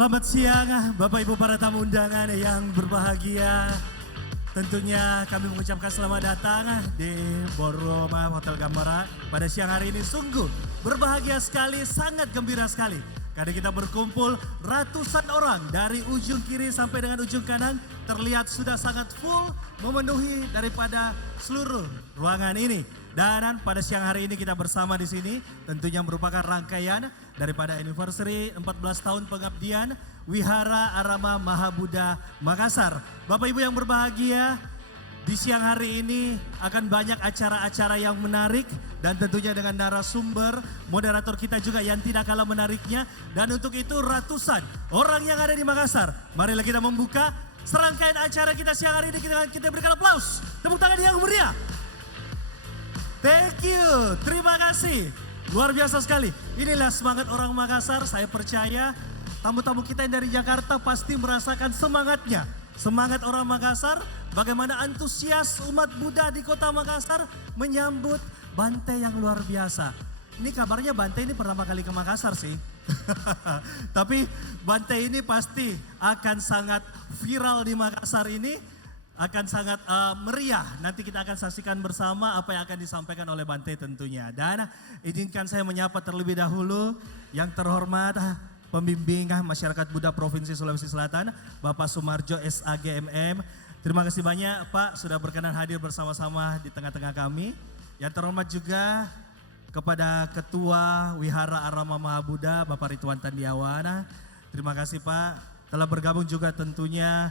Selamat siang Bapak Ibu para tamu undangan yang berbahagia. Tentunya kami mengucapkan selamat datang di Ballroom Hotel Gambara. Pada siang hari ini sungguh berbahagia sekali, sangat gembira sekali. Karena kita berkumpul ratusan orang dari ujung kiri sampai dengan ujung kanan. Terlihat sudah sangat full memenuhi daripada seluruh ruangan ini. Dan pada siang hari ini kita bersama di sini tentunya merupakan rangkaian daripada anniversary 14 tahun pengabdian Wihara Arama Mahabudha Makassar. Bapak Ibu yang berbahagia, di siang hari ini akan banyak acara-acara yang menarik dan tentunya dengan narasumber moderator kita juga yang tidak kalah menariknya. Dan untuk itu ratusan orang yang ada di Makassar. Marilah kita membuka serangkaian acara kita siang hari ini. Kita berikan aplaus, tepuk tangan yang meriah. Thank you, terima kasih. Luar biasa sekali. Inilah semangat orang Makassar. Saya percaya tamu-tamu kita yang dari Jakarta pasti merasakan semangatnya. Semangat orang Makassar, bagaimana antusias umat Buddha di kota Makassar menyambut Bante yang luar biasa. Ini kabarnya Bante ini pertama kali ke Makassar sih. Tapi Bante ini pasti akan sangat viral di Makassar ini. Akan sangat meriah. Nanti kita akan saksikan bersama apa yang akan disampaikan oleh Bante tentunya. Dan izinkan saya menyapa terlebih dahulu yang terhormat pembimbing masyarakat Buddha Provinsi Sulawesi Selatan, Bapak Sumarjo SAGMM. Terima kasih banyak Pak sudah berkenan hadir bersama-sama di tengah-tengah kami. Yang terhormat juga kepada Ketua Wihara Arama Mahabudha, Bapak Ridwan Tandiawan. Terima kasih Pak. Telah bergabung juga tentunya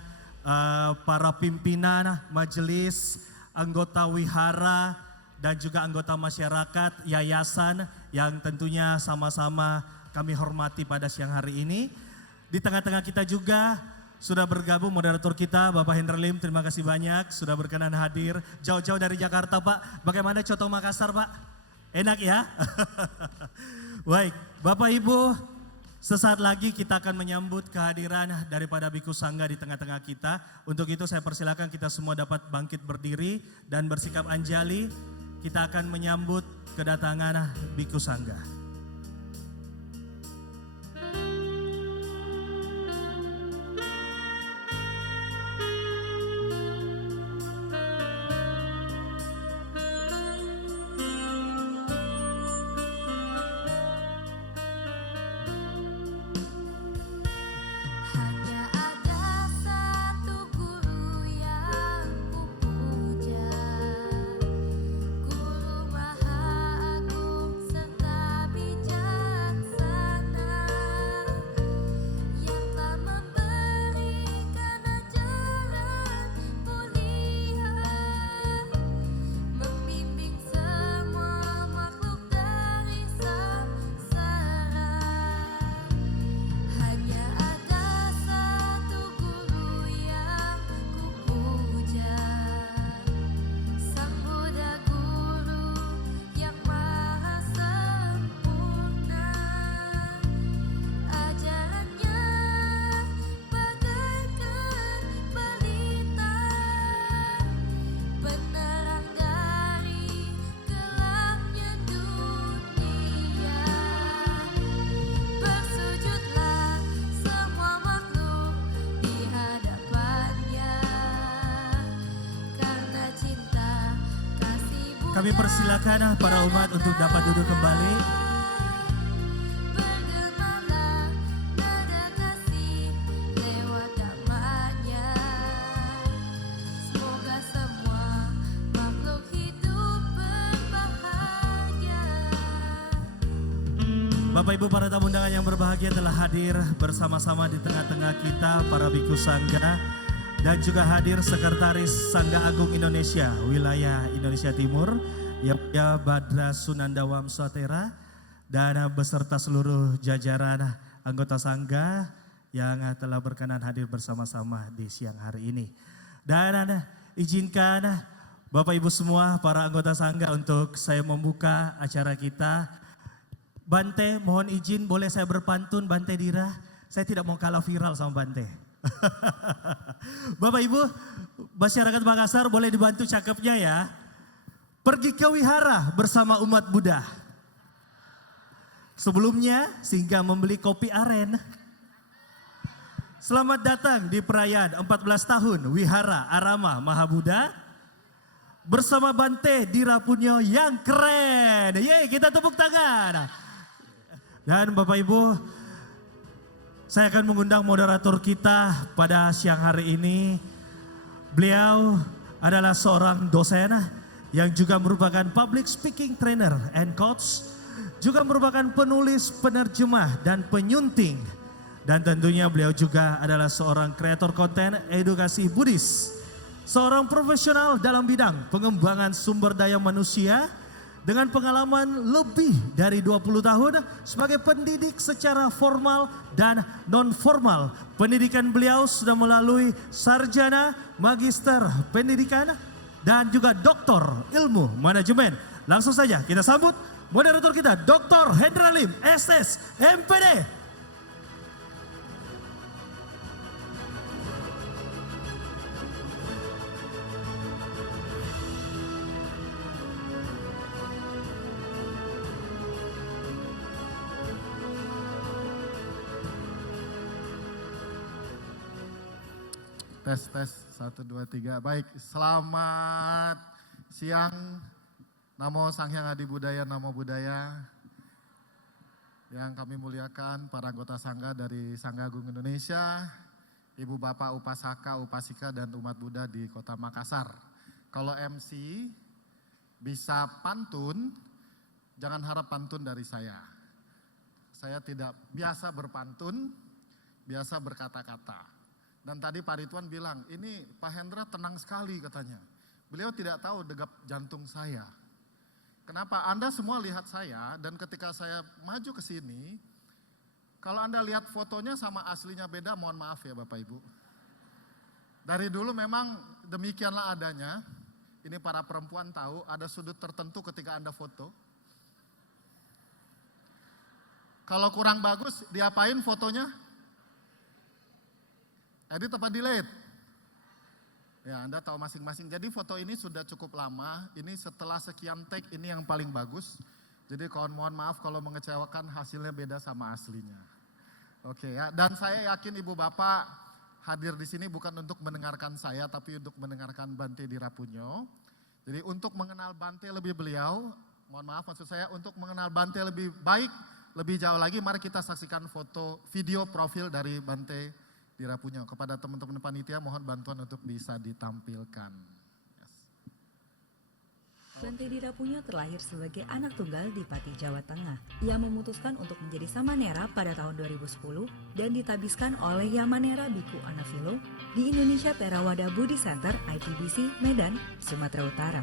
para pimpinan majelis, anggota wihara dan juga anggota masyarakat yayasan yang tentunya sama-sama kami hormati pada siang hari ini. Di tengah-tengah kita juga sudah bergabung moderator kita Bapak Hendra Lim, terima kasih banyak sudah berkenan hadir jauh-jauh dari Jakarta Pak. Bagaimana coto Makassar Pak? Enak ya? Baik, Bapak Ibu, sesaat lagi kita akan menyambut kehadiran daripada Bhikkhu Sangga di tengah-tengah kita. Untuk itu saya persilakan kita semua dapat bangkit berdiri dan bersikap anjali. Kita akan menyambut kedatangan Bhikkhu Sangga. Kami persilakan para umat untuk dapat duduk kembali. Semoga semua makhluk hidup berbahagia. Bapak Ibu para tamu undangan yang berbahagia telah hadir bersama-sama di tengah-tengah kita para Bhikkhu Sangga. Dan juga hadir Sekretaris Sangga Agung Indonesia, Wilayah Indonesia Timur, Yaya Badra Sunandawam Swatera, dan beserta seluruh jajaran anggota Sangga yang telah berkenan hadir bersama-sama di siang hari ini. Dan izinkan Bapak Ibu semua para anggota Sangga untuk saya membuka acara kita. Bante, mohon izin boleh saya berpantun Bante Dira? Saya tidak mau kalah viral sama Bante. Bapak Ibu, masyarakat Makassar boleh dibantu cakepnya ya. Pergi ke wihara bersama umat Buddha. Sebelumnya singgah membeli kopi aren. Selamat datang di perayaan 14 tahun Wihara Arama Mahabudha bersama Bante Dirapunyo yang keren. Yeay, kita tepuk tangan. Dan Bapak Ibu, saya akan mengundang moderator kita pada siang hari ini. Beliau adalah seorang dosen yang juga merupakan public speaking trainer and coach, juga merupakan penulis, penerjemah, dan penyunting. Dan tentunya beliau juga adalah seorang kreator konten edukasi Buddhis. Seorang profesional dalam bidang pengembangan sumber daya manusia dengan pengalaman lebih dari 20 tahun sebagai pendidik secara formal dan non-formal. Pendidikan beliau sudah melalui sarjana, magister pendidikan, dan juga doktor ilmu manajemen. Langsung saja kita sambut moderator kita, Dr. Hendra Lim, SS, MPD. Tes 1 2 3. Baik, selamat siang. Namo Sanghyang Adi Budaya, Namo Buddhaya. Yang kami muliakan para anggota Sangga dari Sangga Agung Indonesia, Ibu Bapak Upasaka, Upasika, dan umat Buddha di Kota Makassar. Kalau MC bisa pantun, jangan harap pantun dari saya. Saya tidak biasa berpantun, biasa berkata-kata. Dan tadi Pak Ridwan bilang, ini Pak Hendra tenang sekali katanya. Beliau tidak tahu degap jantung saya. Kenapa? Anda semua lihat saya dan ketika saya maju ke sini, kalau Anda lihat fotonya sama aslinya beda, mohon maaf ya Bapak Ibu. Dari dulu memang demikianlah adanya. Ini para perempuan tahu ada sudut tertentu ketika Anda foto. Kalau kurang bagus, diapain fotonya? Edit apa delete? Ya, Anda tahu masing-masing. Jadi foto ini sudah cukup lama. Ini setelah sekian take ini yang paling bagus. Jadi kawan mohon maaf kalau mengecewakan, hasilnya beda sama aslinya. Oke ya. Dan saya yakin Ibu Bapak hadir di sini bukan untuk mendengarkan saya, tapi untuk mendengarkan Bante Dirapunyo. Jadi untuk mengenal Bante lebih mohon maaf maksud saya untuk mengenal Bante lebih baik, lebih jauh lagi, mari kita saksikan video profil dari Bante Dirapunyo. Kepada teman-teman panitia mohon bantuan untuk bisa ditampilkan. Bante Dirapunyo terlahir sebagai anak tunggal di Pati, Jawa Tengah. Ia memutuskan untuk menjadi samanera pada tahun 2010 dan ditabiskan oleh Yamanera Biku Anavilo di Indonesia Theravada Buddhi Center ITBC, Medan, Sumatera Utara.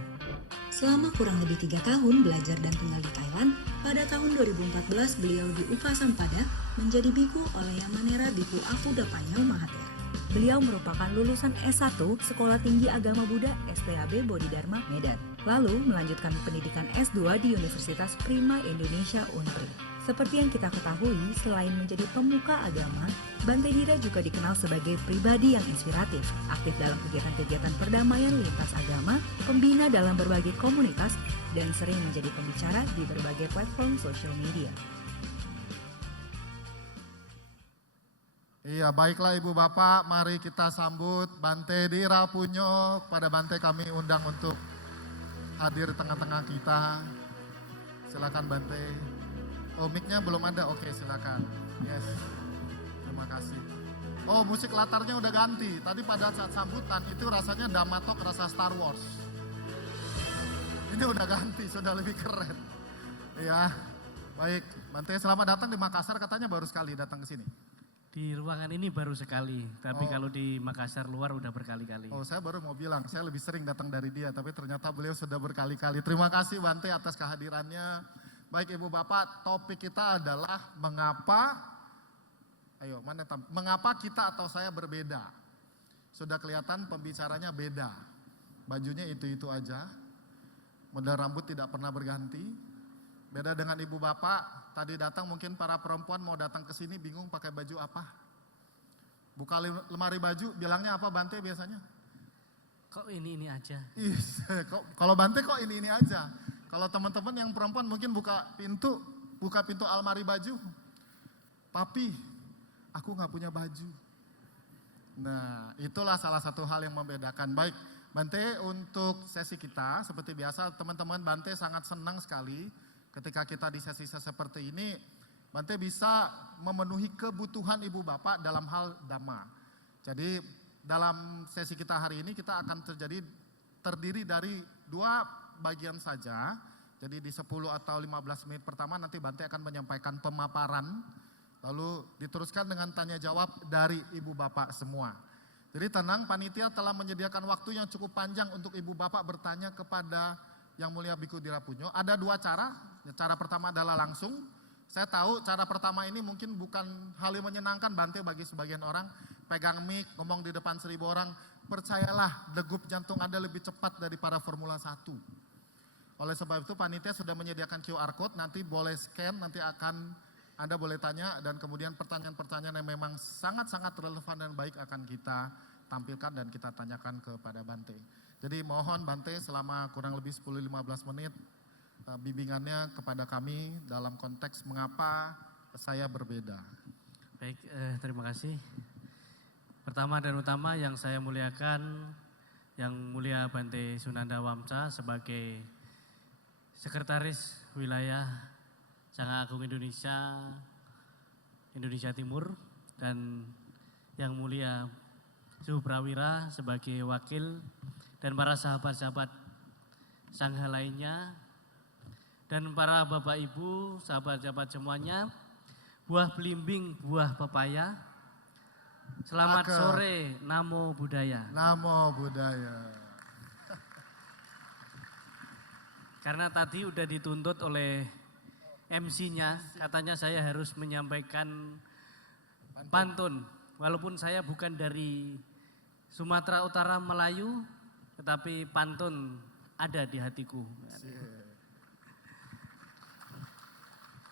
Selama kurang lebih 3 tahun belajar dan tinggal di Thailand, pada tahun 2014 beliau diupah sampada menjadi biku oleh Yamanera Biku Afudapanyo Mahathir. Beliau merupakan lulusan S1 Sekolah Tinggi Agama Buddha STAB Bodhidharma Medan. Lalu melanjutkan pendidikan S2 di Universitas Prima Indonesia Unpri. Seperti yang kita ketahui, selain menjadi pemuka agama, Bante Dira juga dikenal sebagai pribadi yang inspiratif, aktif dalam kegiatan-kegiatan perdamaian lintas agama, pembina dalam berbagai komunitas, dan sering menjadi pembicara di berbagai platform sosial media. Iya, baiklah Ibu Bapak, mari kita sambut Bante Dirapunyo. Pada Bante kami undang untuk hadir di tengah-tengah kita. Silakan Bante. Oh, mic-nya belum ada. Oke, silakan. Yes. Terima kasih. Oh, musik latarnya udah ganti. Tadi pada saat sambutan itu rasanya Damatok rasa Star Wars. Ini udah ganti, sudah lebih keren. Iya. Baik, Bante selamat datang di Makassar, katanya baru sekali datang ke sini. Di ruangan ini baru sekali, tapi kalau di Makassar luar udah berkali-kali. Oh, saya baru mau bilang, saya lebih sering datang dari dia, tapi ternyata beliau sudah berkali-kali. Terima kasih Bante atas kehadirannya. Baik Ibu Bapak, topik kita adalah mengapa kita atau saya berbeda. Sudah kelihatan pembicaranya beda. Bajunya itu-itu aja. Model rambut tidak pernah berganti. Beda dengan Ibu Bapak, tadi datang mungkin para perempuan mau datang ke sini bingung pakai baju apa. Buka lemari baju, bilangnya apa Bante biasanya? Kok ini aja? Kalau Bante kok ini aja. Kalau teman-teman yang perempuan mungkin buka pintu almari baju. Papi, aku nggak punya baju. Nah, itulah salah satu hal yang membedakan. Baik, Bante, untuk sesi kita seperti biasa teman-teman, Bante sangat senang sekali ketika kita di sesi seperti ini. Bante bisa memenuhi kebutuhan ibu bapak dalam hal dhamma. Jadi dalam sesi kita hari ini kita akan terdiri dari 2 bagian saja. Jadi di 10 atau 15 menit pertama nanti Bante akan menyampaikan pemaparan. Lalu diteruskan dengan tanya jawab dari ibu bapak semua. Jadi tenang, panitia telah menyediakan waktu yang cukup panjang untuk ibu bapak bertanya kepada Yang Mulia Biku Dirapunyo. Ada 2 cara. Cara pertama adalah langsung. Saya tahu cara pertama ini mungkin bukan hal yang menyenangkan Bante bagi sebagian orang. Pegang mic, ngomong di depan 1000 orang. Percayalah, degup jantung Anda lebih cepat daripada Formula 1. Oleh sebab itu panitia sudah menyediakan QR Code, nanti boleh scan, nanti akan Anda boleh tanya dan kemudian pertanyaan-pertanyaan yang memang sangat-sangat relevan dan baik akan kita tampilkan dan kita tanyakan kepada Bante. Jadi mohon Bante selama kurang lebih 10-15 menit bimbingannya kepada kami dalam konteks mengapa saya berbeda. Baik, terima kasih. Pertama dan utama yang saya muliakan, Yang Mulia Bante Sunanda Wamsa sebagai Sekretaris Wilayah Sangha Agung Indonesia Timur, dan Yang Mulia Suhu Prawira sebagai wakil, dan para sahabat-sahabat Sangha lainnya, dan para Bapak Ibu, sahabat-sahabat semuanya, buah belimbing, buah pepaya. Selamat sore, Namo Buddhaya. Namo Buddhaya. Karena tadi udah dituntut oleh MC-nya, katanya saya harus menyampaikan pantun. Walaupun saya bukan dari Sumatera Utara Melayu, tetapi pantun ada di hatiku.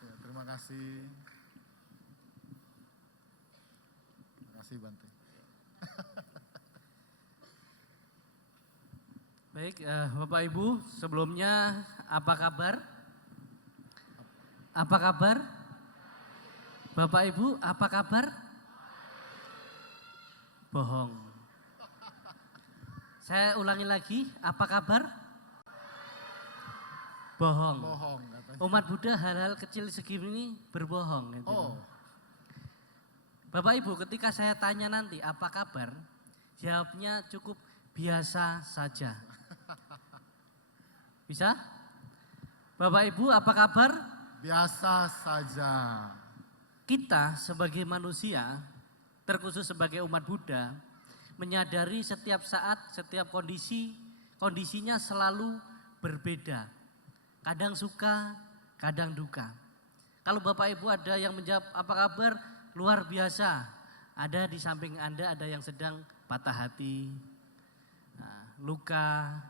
Ya, terima kasih. Terima kasih Bante. Baik, Bapak Ibu, sebelumnya apa kabar? Apa kabar? Bapak Ibu, apa kabar? Bohong. Saya ulangi lagi, apa kabar? Bohong. Bohong katanya. Umat Buddha hal-hal kecil segini berbohong. Gitu. Oh, Bapak Ibu, ketika saya tanya nanti apa kabar, jawabnya cukup biasa saja. Bisa? Bapak Ibu, apa kabar? biasa saja. Kita sebagai manusia, terkhusus sebagai umat Buddha, menyadari setiap saat, setiap kondisinya selalu berbeda. Kadang suka, kadang duka. Kalau Bapak Ibu ada yang menjawab apa kabar, luar biasa. Ada di samping Anda ada yang sedang patah hati, luka,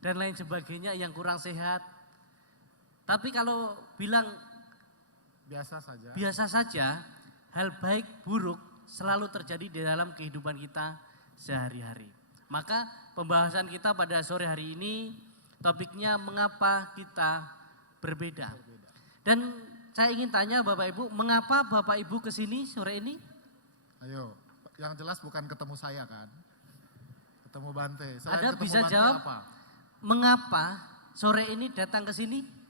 dan lain sebagainya yang kurang sehat. Tapi kalau bilang Biasa saja. biasa saja, hal baik buruk selalu terjadi di dalam kehidupan kita sehari-hari. Maka pembahasan kita pada sore hari ini topiknya mengapa kita berbeda. Dan saya ingin tanya Bapak Ibu, mengapa Bapak Ibu kesini sore ini? Ayo, yang jelas bukan ketemu saya kan. Ketemu Bante. Selain Ada ketemu bisa Bante jawab? apa? Mengapa sore ini datang ke sini?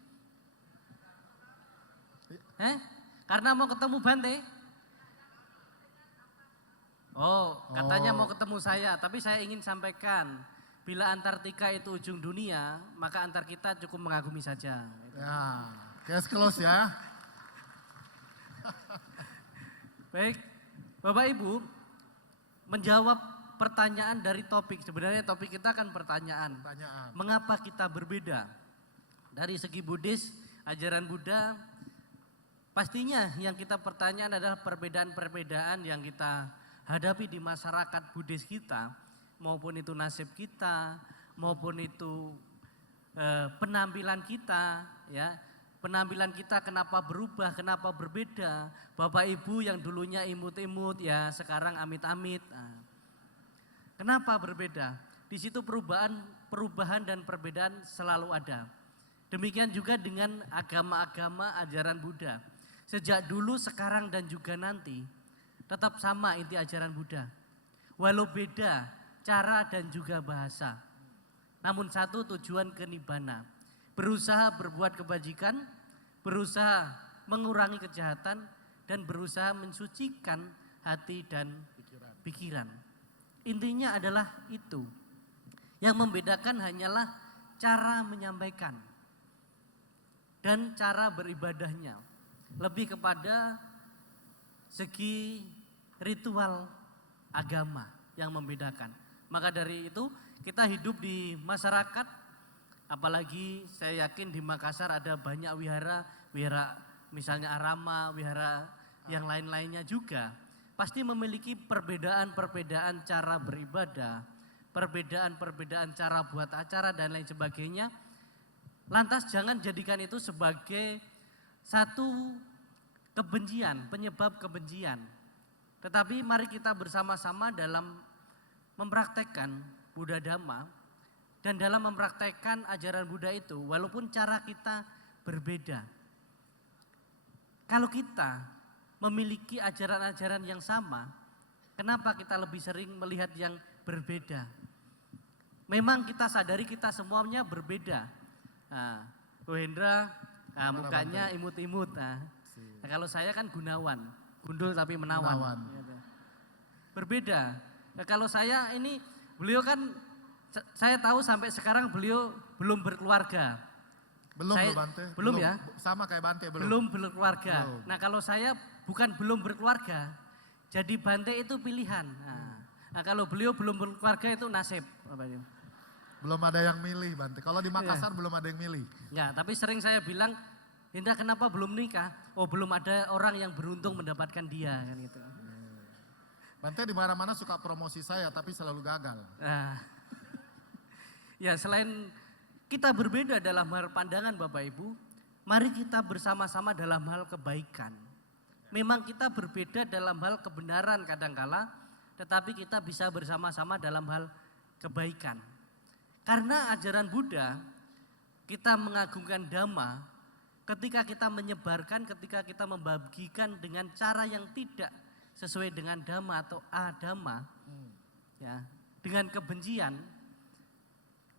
Karena mau ketemu Bante? Oh, katanya mau ketemu saya, tapi saya ingin sampaikan, bila Antartika itu ujung dunia, maka antar kita cukup mengagumi saja. Ya, case close ya. Baik, Bapak Ibu, menjawab pertanyaan dari topik, sebenarnya topik kita kan pertanyaan. Pertanyaan. Mengapa kita berbeda? Dari segi Buddhis, ajaran Buddha, pastinya yang kita pertanyaan adalah perbedaan-perbedaan yang kita hadapi di masyarakat Buddhis kita, maupun itu nasib kita, maupun itu penampilan kita, ya. Penampilan kita kenapa berubah, kenapa berbeda. Bapak Ibu yang dulunya imut-imut, ya sekarang amit-amit. Nah, kenapa berbeda? Di situ perubahan dan perbedaan selalu ada. Demikian juga dengan agama-agama ajaran Buddha. Sejak dulu, sekarang, dan juga nanti tetap sama inti ajaran Buddha. walau beda cara dan juga bahasa. Namun satu tujuan ke nibbana, berusaha berbuat kebajikan, berusaha mengurangi kejahatan, dan berusaha mensucikan hati dan pikiran. Intinya adalah itu. Yang membedakan hanyalah cara menyampaikan dan cara beribadahnya. Lebih kepada segi ritual agama yang membedakan. Maka dari itu kita hidup di masyarakat, apalagi saya yakin di Makassar ada banyak wihara misalnya Arama, wihara yang lain-lainnya juga. Pasti memiliki perbedaan-perbedaan cara beribadah, perbedaan-perbedaan cara buat acara dan lain sebagainya. Lantas jangan jadikan itu sebagai satu kebencian, penyebab kebencian. Tetapi mari kita bersama-sama dalam mempraktekkan Buddha Dhamma dan dalam mempraktekkan ajaran Buddha itu walaupun cara kita berbeda. Kalau kita memiliki ajaran-ajaran yang sama, kenapa kita lebih sering melihat yang berbeda? Memang kita sadari kita semuanya berbeda. Nah, Bu Hendra, mukanya imut-imut. Nah, kalau saya kan Gunawan, gundul tapi menawan. Berbeda. Nah, kalau saya ini, beliau kan, saya tahu sampai sekarang beliau belum berkeluarga. Belum saya, loh Bante. Belum ya? Sama kayak Bante belum. Belum berkeluarga. Belum. Nah kalau saya bukan belum berkeluarga, jadi Bante itu pilihan. Nah kalau beliau belum berkeluarga itu nasib. Belum ada yang milih Bante. Kalau di Makassar belum ada yang milih. Ya, tapi sering saya bilang, Indra kenapa belum nikah? Oh belum ada orang yang beruntung mendapatkan dia kan gitu. Bante di mana-mana suka promosi saya tapi selalu gagal. Nah, ya selain kita berbeda dalam hal pandangan Bapak Ibu, mari kita bersama-sama dalam hal kebaikan. Memang kita berbeda dalam hal kebenaran kadangkala, tetapi kita bisa bersama-sama dalam hal kebaikan. Karena ajaran Buddha, kita mengagungkan Dhamma, ketika kita menyebarkan, ketika kita membagikan dengan cara yang tidak sesuai dengan Dhamma atau adhamma, ya, dengan kebencian,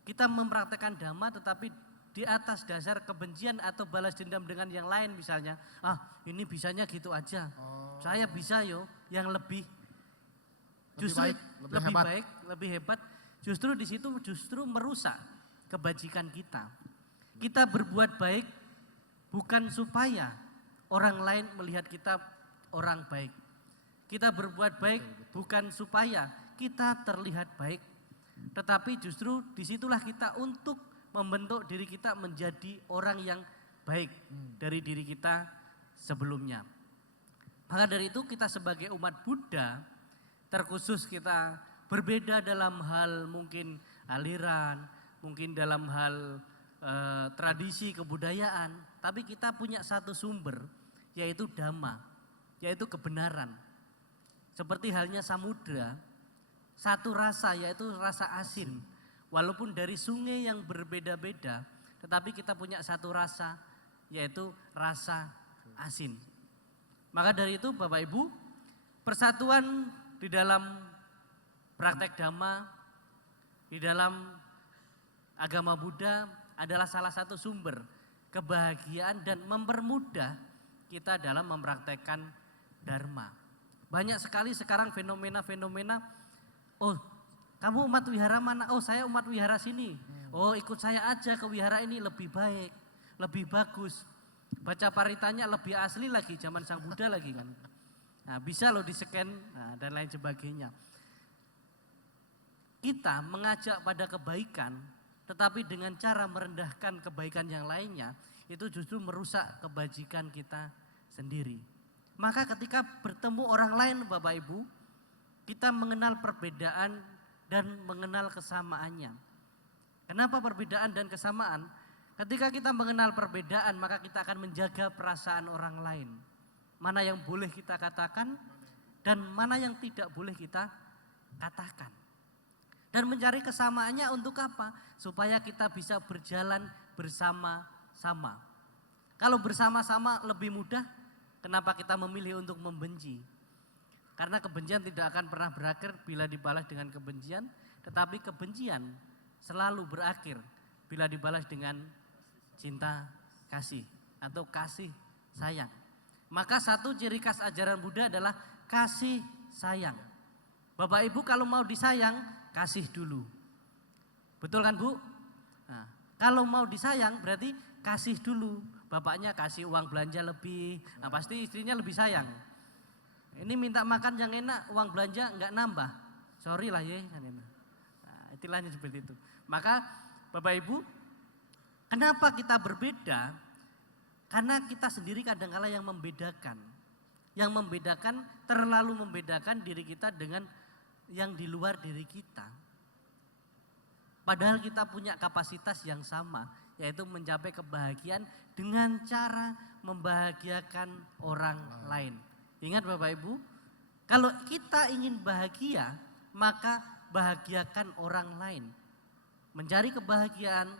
kita mempraktekkan Dhamma tetapi di atas dasar kebencian atau balas dendam dengan yang lain misalnya, ini bisanya gitu aja, saya bisa yang lebih justru lebih baik, lebih hebat, justru di situ justru merusak kebajikan kita. Kita berbuat baik bukan supaya orang lain melihat kita orang baik. Kita berbuat baik bukan supaya kita terlihat baik, tetapi justru disitulah kita untuk membentuk diri kita menjadi orang yang baik dari diri kita sebelumnya. Maka dari itu kita sebagai umat Buddha, terkhusus kita berbeda dalam hal mungkin aliran, mungkin dalam hal tradisi kebudayaan, tapi kita punya satu sumber yaitu Dhamma, yaitu kebenaran. Seperti halnya samudra, satu rasa yaitu rasa asin. Walaupun dari sungai yang berbeda-beda, tetapi kita punya satu rasa yaitu rasa asin. Maka dari itu Bapak Ibu, persatuan di dalam praktek Dhamma, di dalam agama Buddha adalah salah satu sumber kebahagiaan dan mempermudah kita dalam mempraktekkan Dharma. Banyak sekali sekarang fenomena-fenomena, oh kamu umat wihara mana? Oh saya umat wihara sini. Oh ikut saya aja ke wihara ini lebih baik, lebih bagus. Baca paritanya lebih asli lagi, zaman Sang Buddha lagi kan. Nah bisa loh di-scan dan lain sebagainya. Kita mengajak pada kebaikan, tetapi dengan cara merendahkan kebaikan yang lainnya, itu justru merusak kebajikan kita sendiri. Maka ketika bertemu orang lain Bapak Ibu, kita mengenal perbedaan dan mengenal kesamaannya. Kenapa perbedaan dan kesamaan? Ketika kita mengenal perbedaan, maka kita akan menjaga perasaan orang lain. Mana yang boleh kita katakan dan mana yang tidak boleh kita katakan. Dan mencari kesamaannya untuk apa? Supaya kita bisa berjalan bersama-sama. Kalau bersama-sama lebih mudah, kenapa kita memilih untuk membenci? Karena kebencian tidak akan pernah berakhir bila dibalas dengan kebencian, tetapi kebencian selalu berakhir bila dibalas dengan cinta kasih atau kasih sayang. Maka satu ciri khas ajaran Buddha adalah kasih sayang. Bapak Ibu kalau mau disayang, kasih dulu. Betul kan Bu? Nah, kalau mau disayang berarti kasih dulu. Bapaknya kasih uang belanja lebih, nah pasti istrinya lebih sayang. Ini minta makan yang enak, uang belanja enggak nambah. Sorry lah ya. Nah, istilahnya seperti itu. Maka Bapak Ibu, kenapa kita berbeda? Karena kita sendiri kadang-kala yang membedakan. Yang membedakan, terlalu membedakan diri kita dengan yang di luar diri kita. Padahal kita punya kapasitas yang sama, yaitu mencapai kebahagiaan dengan cara membahagiakan orang lain. Ingat Bapak Ibu, kalau kita ingin bahagia, maka bahagiakan orang lain. Mencari kebahagiaan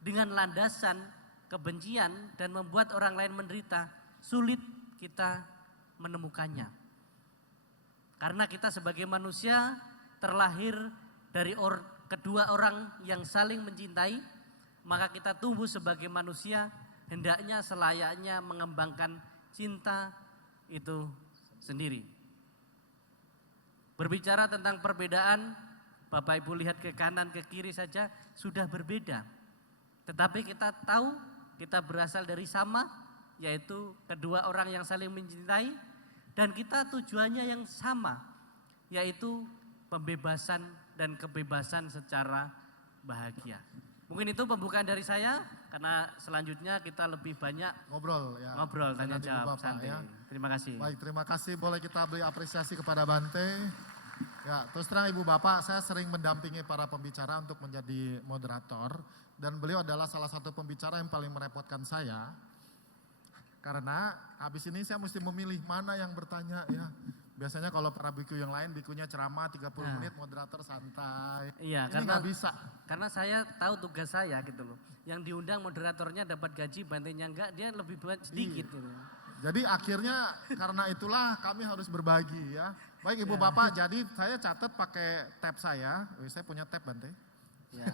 dengan landasan kebencian dan membuat orang lain menderita, sulit kita menemukannya. Karena kita sebagai manusia terlahir dari kedua orang yang saling mencintai, maka kita tumbuh sebagai manusia hendaknya selayaknya mengembangkan cinta itu sendiri. Berbicara tentang perbedaan, Bapak Ibu lihat ke kanan ke kiri saja sudah berbeda. Tetapi kita tahu kita berasal dari sama, yaitu kedua orang yang saling mencintai, dan kita tujuannya yang sama, yaitu pembebasan dan kebebasan secara bahagia. Mungkin itu pembukaan dari saya, karena selanjutnya kita lebih banyak Ngobrol ya. ngobrol, tanya Dengan Ibu jawab, Bapak, santai. ya. Terima kasih. Baik, terima kasih. Boleh kita beri apresiasi kepada Bante. Ya, terus terang Ibu Bapak, saya sering mendampingi para pembicara untuk menjadi moderator. Dan beliau adalah salah satu pembicara yang paling merepotkan saya. Karena habis ini saya mesti memilih mana yang bertanya ya. Biasanya kalau para biku yang lain, bikunya ceramah 30 menit, moderator santai. Iya, Ini karena nggak bisa. Karena saya tahu tugas saya gitu loh. Yang diundang moderatornya dapat gaji, bantenya enggak, dia lebih buat sedikit gitu. Jadi akhirnya karena itulah kami harus berbagi ya. Baik Ibu Bapak, jadi saya catat pakai tab saya. Saya punya tab Bante. Ya.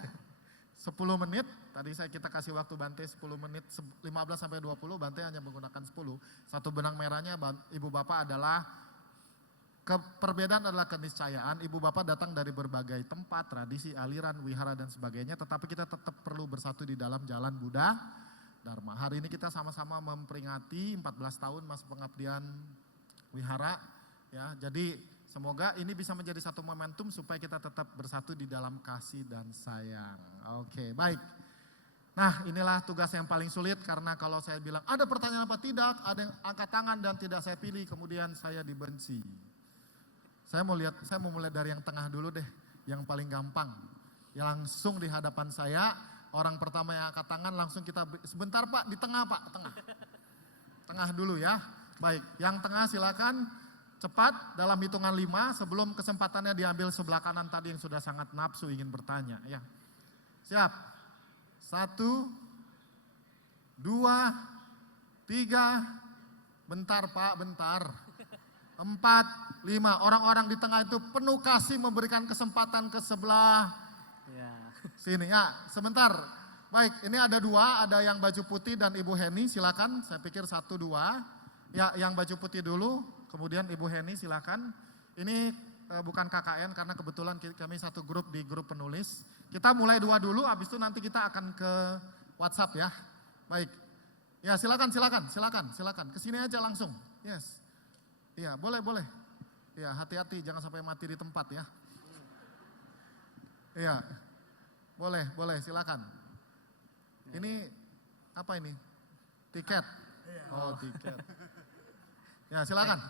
10 menit, tadi kita kasih waktu Bante 10 menit, 15 sampai 20, Bante hanya menggunakan 10. Satu benang merahnya Ibu Bapak adalah, perbedaan adalah keniscayaan. Ibu Bapak datang dari berbagai tempat, tradisi, aliran, wihara dan sebagainya, tetapi kita tetap perlu bersatu di dalam jalan Buddha Dharma. Hari ini kita sama-sama memperingati 14 tahun masa pengabdian wihara. Ya, jadi semoga ini bisa menjadi satu momentum supaya kita tetap bersatu di dalam kasih dan sayang. Oke, baik. Nah, inilah tugas yang paling sulit karena kalau saya bilang ada pertanyaan apa tidak, ada yang angkat tangan dan tidak saya pilih, kemudian saya dibenci. Saya mau mulai dari yang tengah dulu deh, yang paling gampang. Yang langsung di hadapan saya, orang pertama yang angkat tangan langsung kita, sebentar Pak, di tengah Pak, tengah. Tengah dulu ya. Baik, yang tengah silakan. Cepat dalam hitungan 5 sebelum kesempatannya diambil sebelah kanan tadi yang sudah sangat nafsu ingin bertanya. Ya. Siap. 1, 2, 3. Bentar Pak, bentar. 4, 5. Orang-orang di tengah itu penuh kasih memberikan kesempatan ke sebelah Ya. sini. Ya, sebentar. Baik, ini ada 2, ada yang baju putih dan Ibu Heni, silakan. Saya pikir 1, 2. Ya, yang baju putih dulu. Kemudian Ibu Heni silakan. Ini bukan KKN karena kebetulan kami satu grup di grup penulis. Kita mulai 2 dulu, habis itu nanti kita akan ke WhatsApp ya. Baik. Ya silakan. Kesini aja langsung. Yes. Iya boleh. Iya hati-hati jangan sampai mati di tempat ya. Iya. Boleh silakan. Ini apa ini? Tiket. Oh tiket. Ya silakan.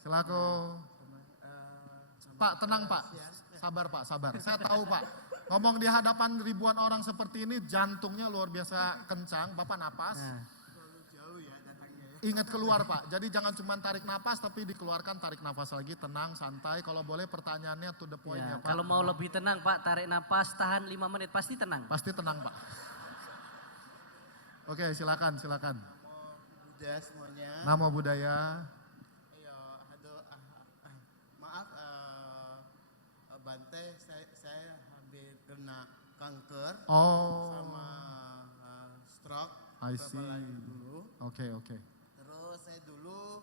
Silakan. Pak tenang Pak, sabar Pak, sabar. Saya tahu Pak, ngomong di hadapan ribuan orang seperti ini jantungnya luar biasa kencang. Bapak napas. Ingat keluar Pak, jadi jangan cuma tarik napas tapi dikeluarkan, tarik napas lagi, tenang, santai. Kalau boleh pertanyaannya to the point ya Pak. Kalau mau lebih tenang Pak, tarik napas, tahan 5 menit, pasti tenang. Pasti tenang Pak. Oke silakan. Budaya semuanya. Namo Buddhaya. Ayo, Bante, saya hampir kena kanker Oh, sama stroke I beberapa see. lagi dulu. Oke, oke. Terus saya dulu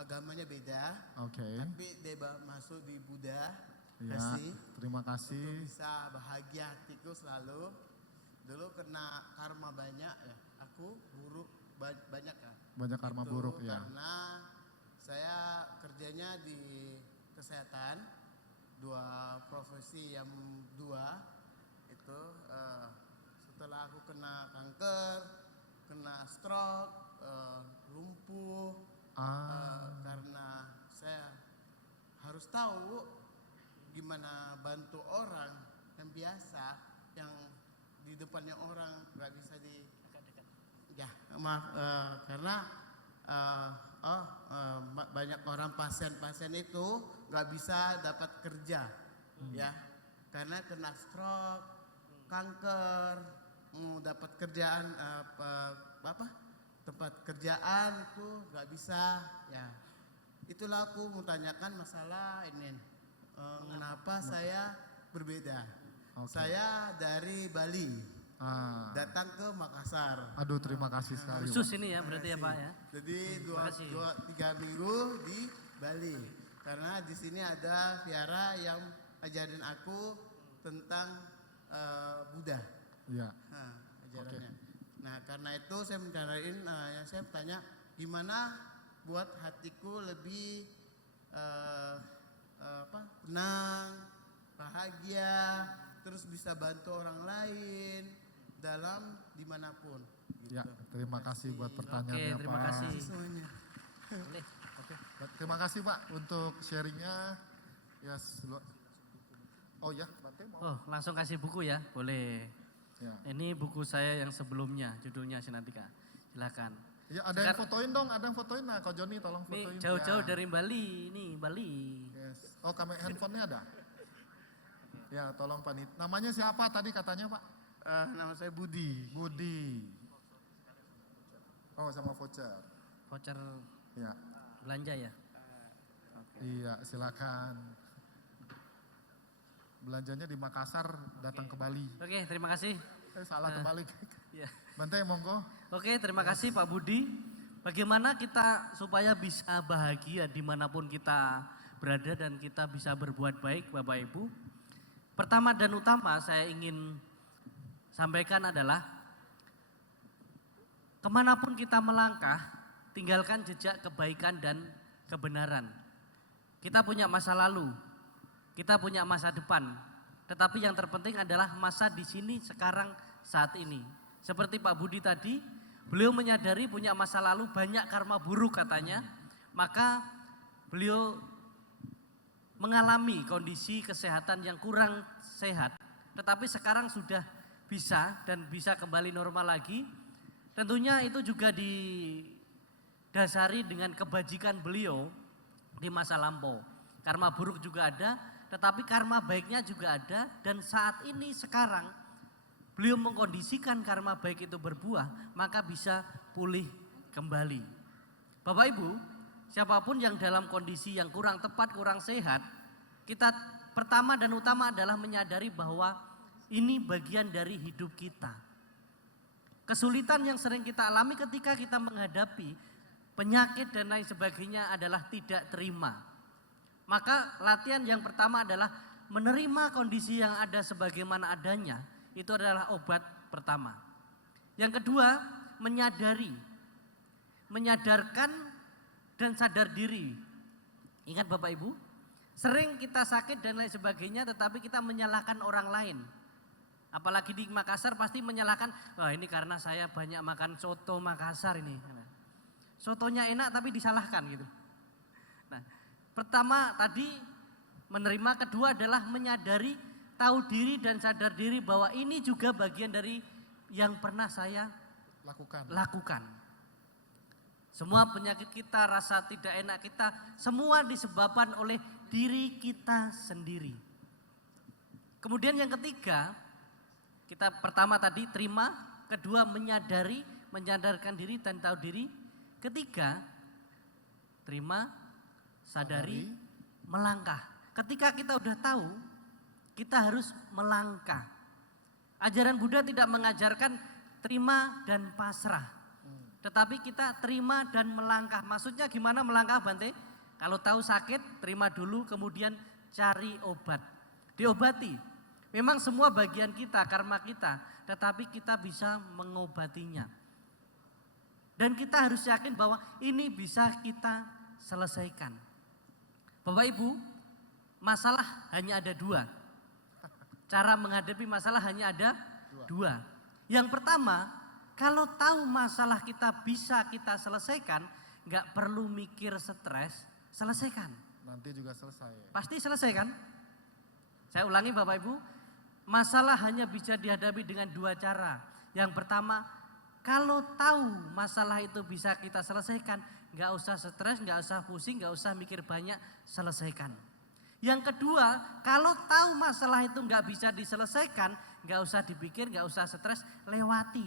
agamanya beda, Oke. tapi dia masuk di Buddha. Ya, terima Untuk kasih. bisa bahagia hatiku selalu. Dulu kena karma banyak ya. Aku buruk banyak ya. Banyak karma Itu buruk ya. Karena saya kerjanya di kesehatan, dua profesi yang dua itu setelah aku kena kanker, kena stroke, lumpuh, karena saya harus tahu gimana bantu orang yang biasa, yang di depannya orang nggak bisa ya maaf, karena banyak orang pasien-pasien itu nggak bisa dapat kerja, ya, karena kena stroke, kanker, mau dapat kerjaan tempat kerjaan itu nggak bisa, ya. Itulah aku mau tanyakan masalah ini, kenapa saya berbeda. Oke. Saya dari Bali, datang ke Makassar. Aduh, terima kasih sekali. Khusus ini ya berarti ya Pak ya. Jadi kasih. 3 minggu di Bali, karena di sini ada Viara yang ajarin aku tentang Buddha. Iya. Ajarannya. Nah, karena itu saya mencarain, yang saya bertanya gimana buat hatiku lebih tenang, bahagia, terus bisa bantu orang lain dalam dimanapun. Gitu. Ya, terima kasih buat pertanyaannya Oke, terima Pak. kasih. Semuanya. Boleh. Oke, terima kasih Pak untuk sharingnya. Oh ya, Bante mau. Oh, langsung kasih buku ya, boleh. Ya. Ini buku saya yang sebelumnya, judulnya Sinantika. Silakan. Ya, ada yang fotoin dong, ada yang fotoin. Nah, Ko Joni tolong fotoin. Ini jauh-jauh Ya. dari Bali, ini Bali. Yes. Oh, kamera handphonenya ada? Ya, tolong Pak. Namanya siapa tadi katanya Pak? Nama saya Budi. Budi. Oh, sama voucher. Voucher Ya. belanja ya. Iya, silakan. Belanjanya di Makassar, datang ke Bali. Oke, terima kasih. Salah kebalik. Ya. Bante, monggo. Oke, terima kasih Pak Budi. Bagaimana kita supaya bisa bahagia dimanapun kita berada dan kita bisa berbuat baik Bapak Ibu. Pertama dan utama saya ingin sampaikan adalah kemanapun kita melangkah, tinggalkan jejak kebaikan dan kebenaran. Kita punya masa lalu, kita punya masa depan, tetapi yang terpenting adalah masa di sini sekarang saat ini. Seperti Pak Budi tadi, beliau menyadari punya masa lalu banyak karma buruk katanya, maka beliau mengalami kondisi kesehatan yang kurang sehat, tetapi sekarang sudah bisa dan bisa kembali normal lagi. Tentunya itu juga didasari dengan kebajikan beliau di masa lampau. Karma buruk juga ada, tetapi karma baiknya juga ada, dan saat ini sekarang beliau mengkondisikan karma baik itu berbuah, maka bisa pulih kembali. Bapak Ibu, siapapun yang dalam kondisi yang kurang tepat, kurang sehat, kita pertama dan utama adalah menyadari bahwa ini bagian dari hidup kita. Kesulitan yang sering kita alami ketika kita menghadapi penyakit dan lain sebagainya adalah tidak terima. Maka latihan yang pertama adalah menerima kondisi yang ada sebagaimana adanya. Itu adalah obat pertama. Yang kedua, menyadarkan dan sadar diri. Ingat Bapak Ibu, sering kita sakit dan lain sebagainya tetapi kita menyalahkan orang lain. Apalagi di Makassar pasti menyalahkan, wah ini karena saya banyak makan soto Makassar ini. Sotonya enak tapi disalahkan gitu. Nah, pertama tadi menerima, kedua adalah menyadari, tahu diri dan sadar diri bahwa ini juga bagian dari yang pernah saya lakukan. Semua penyakit kita, rasa tidak enak kita, semua disebabkan oleh diri kita sendiri. Kemudian yang ketiga, kita pertama tadi terima, kedua menyadari, menyadarkan diri dan tahu diri. Ketiga, terima, sadari, melangkah. Ketika kita udah tahu, kita harus melangkah. Ajaran Buddha tidak mengajarkan terima dan pasrah. Tetapi kita terima dan melangkah. Maksudnya gimana melangkah, Bante? Kalau tahu sakit, terima dulu, kemudian cari obat. Diobati. Memang semua bagian kita, karma kita, tetapi kita bisa mengobatinya. Dan kita harus yakin bahwa ini bisa kita selesaikan. Bapak Ibu, masalah hanya ada dua. Cara menghadapi masalah hanya ada dua. Yang pertama, kalau tahu masalah kita bisa kita selesaikan, nggak perlu mikir stres, selesaikan. Nanti juga selesai. Pasti selesai kan? Saya ulangi Bapak Ibu, masalah hanya bisa dihadapi dengan dua cara. Yang pertama, kalau tahu masalah itu bisa kita selesaikan, nggak usah stres, nggak usah pusing, nggak usah mikir banyak, selesaikan. Yang kedua, kalau tahu masalah itu nggak bisa diselesaikan, nggak usah dipikir, nggak usah stres, lewati.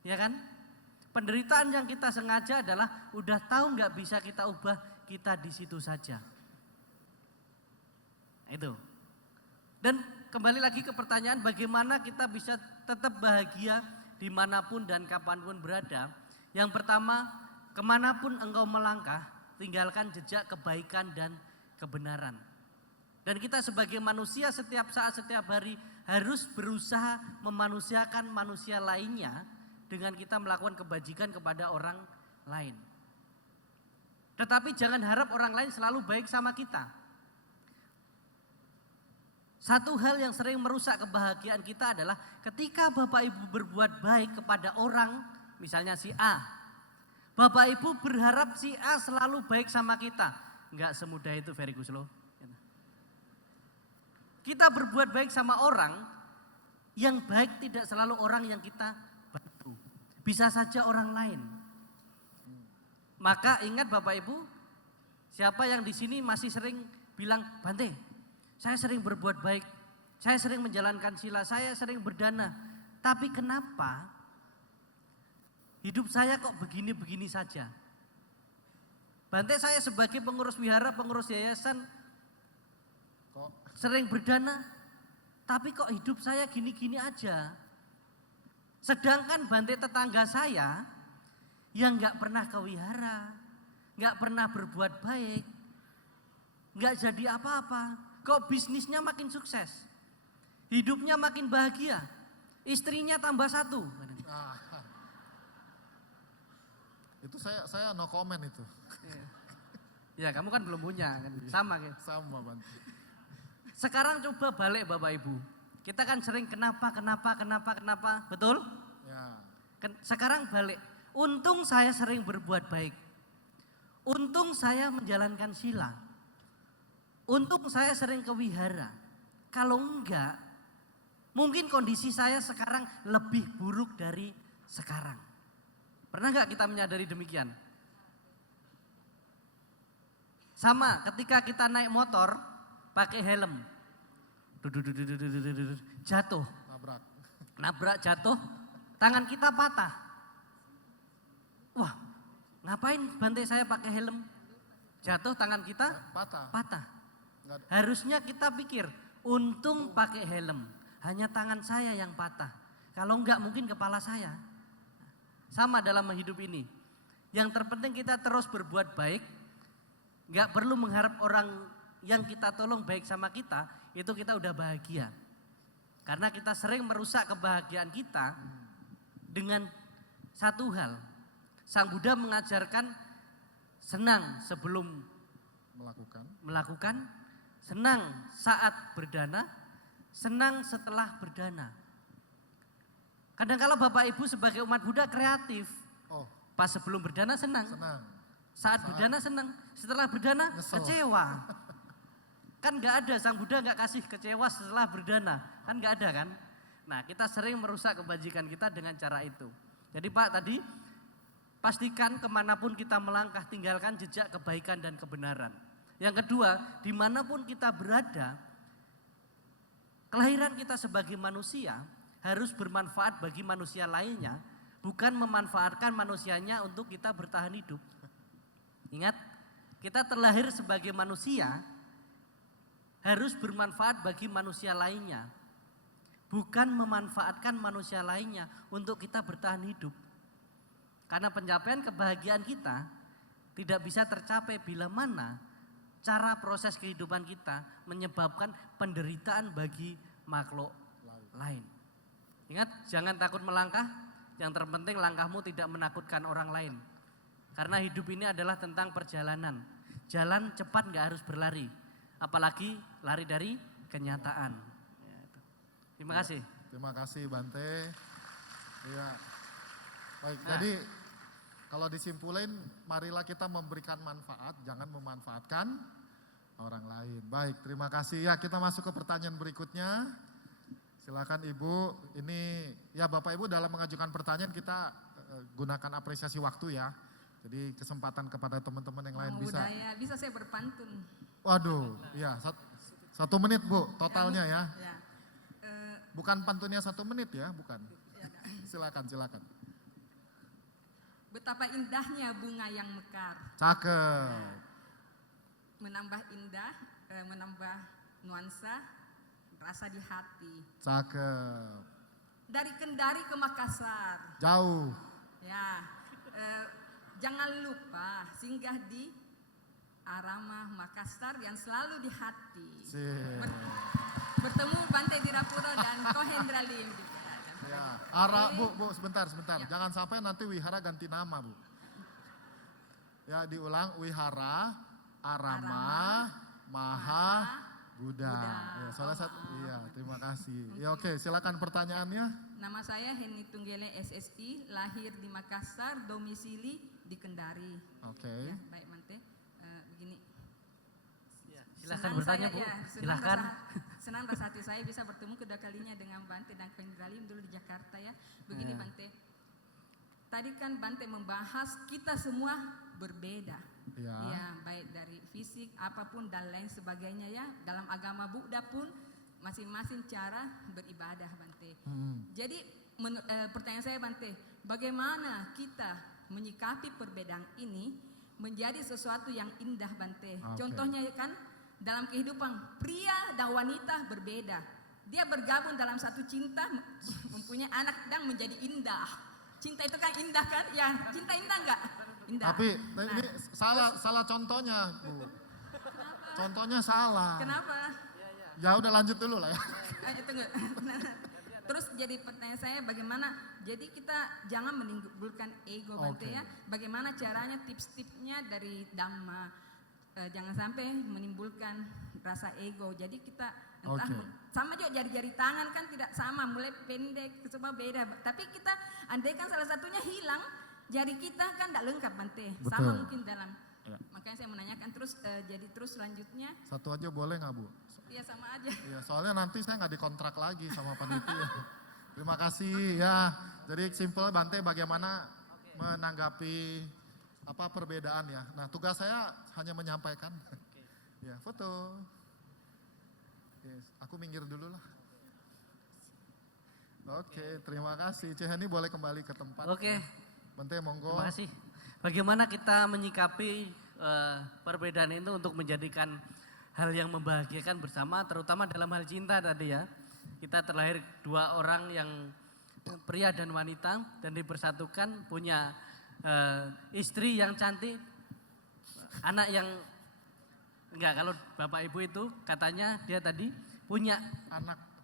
Ya kan? Penderitaan yang kita sengaja adalah udah tahu nggak bisa kita ubah, kita di situ saja. Itu. Dan kembali lagi ke pertanyaan bagaimana kita bisa tetap bahagia dimanapun dan kapanpun berada. Yang pertama, kemanapun engkau melangkah, tinggalkan jejak kebaikan dan kebenaran. Dan kita sebagai manusia setiap saat, setiap hari harus berusaha memanusiakan manusia lainnya dengan kita melakukan kebajikan kepada orang lain. Tetapi jangan harap orang lain selalu baik sama kita. Satu hal yang sering merusak kebahagiaan kita adalah ketika Bapak Ibu berbuat baik kepada orang, misalnya si A. Bapak Ibu berharap si A selalu baik sama kita. Enggak semudah itu, very good loh. Kita berbuat baik sama orang, yang baik tidak selalu orang yang kita bantu. Bisa saja orang lain. Maka ingat Bapak Ibu, siapa yang di sini masih sering bilang, Bante, saya sering berbuat baik, saya sering menjalankan sila, saya sering berdana. Tapi kenapa hidup saya kok begini-begini saja? Bante, saya sebagai pengurus wihara, pengurus yayasan, Kok sering berdana, tapi kok hidup saya gini-gini aja. Sedangkan Bante tetangga saya yang gak pernah ke wihara, gak pernah berbuat baik, gak jadi apa-apa, kok bisnisnya makin sukses, hidupnya makin bahagia, istrinya tambah satu. itu saya no comment itu. Ya kamu kan belum punya, kan? Sama kan? Sama Bante. Sekarang coba balik Bapak Ibu. Kita kan sering kenapa, betul? Ya. Sekarang balik. Untung saya sering berbuat baik. Untung saya menjalankan sila. Untung saya sering ke wihara. Kalau enggak, mungkin kondisi saya sekarang lebih buruk dari sekarang. Pernah enggak kita menyadari demikian? Sama ketika kita naik motor pakai helm, jatuh, nabrak jatuh, tangan kita patah. Wah, ngapain Bante saya pakai helm? Jatuh tangan kita patah. Harusnya kita pikir, untung pakai helm, hanya tangan saya yang patah. Kalau enggak mungkin kepala saya. Sama dalam hidup ini. Yang terpenting kita terus berbuat baik. Enggak perlu mengharap orang yang kita tolong baik sama kita, itu kita udah bahagia. Karena kita sering merusak kebahagiaan kita dengan satu hal. Sang Buddha mengajarkan senang sebelum melakukan, senang saat berdana, senang setelah berdana. Kadang-kala Bapak Ibu sebagai umat Buddha kreatif. Pas sebelum berdana senang. Saat berdana senang, setelah berdana kecewa. Kan gak ada, Sang Buddha gak kasih kecewa setelah berdana. Kan gak ada kan? Nah kita sering merusak kebajikan kita dengan cara itu. Jadi Pak tadi, pastikan kemanapun kita melangkah tinggalkan jejak kebaikan dan kebenaran. Yang kedua, dimanapun kita berada, kelahiran kita sebagai manusia harus bermanfaat bagi manusia lainnya, bukan memanfaatkan manusianya untuk kita bertahan hidup. Ingat, Kita terlahir sebagai manusia, harus bermanfaat bagi manusia lainnya. Bukan memanfaatkan manusia lainnya untuk kita bertahan hidup. Karena pencapaian kebahagiaan kita tidak bisa tercapai bila mana cara proses kehidupan kita menyebabkan penderitaan bagi makhluk lain. Ingat, jangan takut melangkah, yang terpenting langkahmu tidak menakutkan orang lain. Karena hidup ini adalah tentang perjalanan. Jalan cepat gak harus berlari, apalagi lari dari kenyataan. Ya, itu. Terima kasih. Terima kasih Bante. Iya. Baik, jadi kalau disimpulin, marilah kita memberikan manfaat, jangan memanfaatkan orang lain. Baik, terima kasih. Ya, kita masuk ke pertanyaan berikutnya. Silakan Ibu. Ini ya Bapak Ibu dalam mengajukan pertanyaan kita gunakan apresiasi waktu ya. Jadi kesempatan kepada teman-teman yang lain bisa. Budaya, bisa saya berpantun. Waduh, ya 1 menit Bu totalnya ya. Ya. Bukan pantunnya 1 menit ya, bukan. Silakan. Betapa indahnya bunga yang mekar. Cakep. Menambah indah, menambah nuansa, rasa di hati. Cakep. Dari Kendari ke Makassar. Jauh. Ya, jangan lupa singgah di Arama Makassar yang selalu di hati. Sip. Bertemu Bante Dirapura dan Kohendra Lim juga. Ya, Bu, sebentar. Ya. Jangan sampai nanti wihara ganti nama, Bu. Ya, diulang wihara Arama Maha Buddha. Ya, salah satu. Iya, terima kasih. Ya, oke, silakan pertanyaannya. Nama saya Heni Tunggele SSI, lahir di Makassar, domisili di Kendari. Oke. Ya, baik Bante. Begini. Silakan Senang bertanya saya, Bu. ya, Silakan. Senang rasa hati saya bisa bertemu kedua kalinya dengan Bante dan Kohendra Lim dulu di Jakarta ya. Begini Bante. Tadi kan Bante membahas kita semua berbeda. Ya. Ya, baik dari fisik apapun dan lain sebagainya ya. Dalam agama Buddha pun masing-masing cara beribadah Bante. Jadi pertanyaan saya Bante, bagaimana kita menyikapi perbedaan ini menjadi sesuatu yang indah Bante. Oke. Contohnya kan dalam kehidupan pria dan wanita berbeda. Dia bergabung dalam satu cinta, mempunyai anak dan menjadi indah. Cinta itu kan indah kan? Ya, cinta indah enggak? Indah. Tapi ini salah contohnya, Bu. Contohnya salah. Kenapa? Ya udah lanjut dulu lah ya. Tunggu. Terus jadi pertanyaan saya bagaimana, jadi kita jangan menimbulkan ego Bante Oke. ya. Bagaimana caranya tips-tipsnya dari Dhamma. Jangan sampai menimbulkan rasa ego. Jadi kita entah Oke. sama juga jari-jari tangan kan tidak sama, mulai pendek, semua beda. Tapi kita andaikan salah satunya hilang, jari kita kan tidak lengkap Bante. Sama Betul. mungkin dalam. Ya. Makanya saya menanyakan terus, jadi terus selanjutnya, Satu aja boleh nggak Bu? ya sama aja. Iya, soalnya nanti saya nggak dikontrak lagi sama panitia. Terima kasih ya. Jadi simple Bante bagaimana menanggapi apa perbedaan ya. Nah tugas saya hanya menyampaikan. Ya foto. Yes, aku minggir dulu lah. Oke, terima kasih. Ceheni boleh kembali ke tempat. Oke. Bante monggo. Terima kasih. Bagaimana kita menyikapi perbedaan itu untuk menjadikan hal yang membahagiakan bersama, terutama dalam hal cinta tadi ya. Kita terlahir 2 orang yang pria dan wanita dan dipersatukan, punya istri yang cantik, anak yang enggak, kalau Bapak Ibu itu katanya dia tadi punya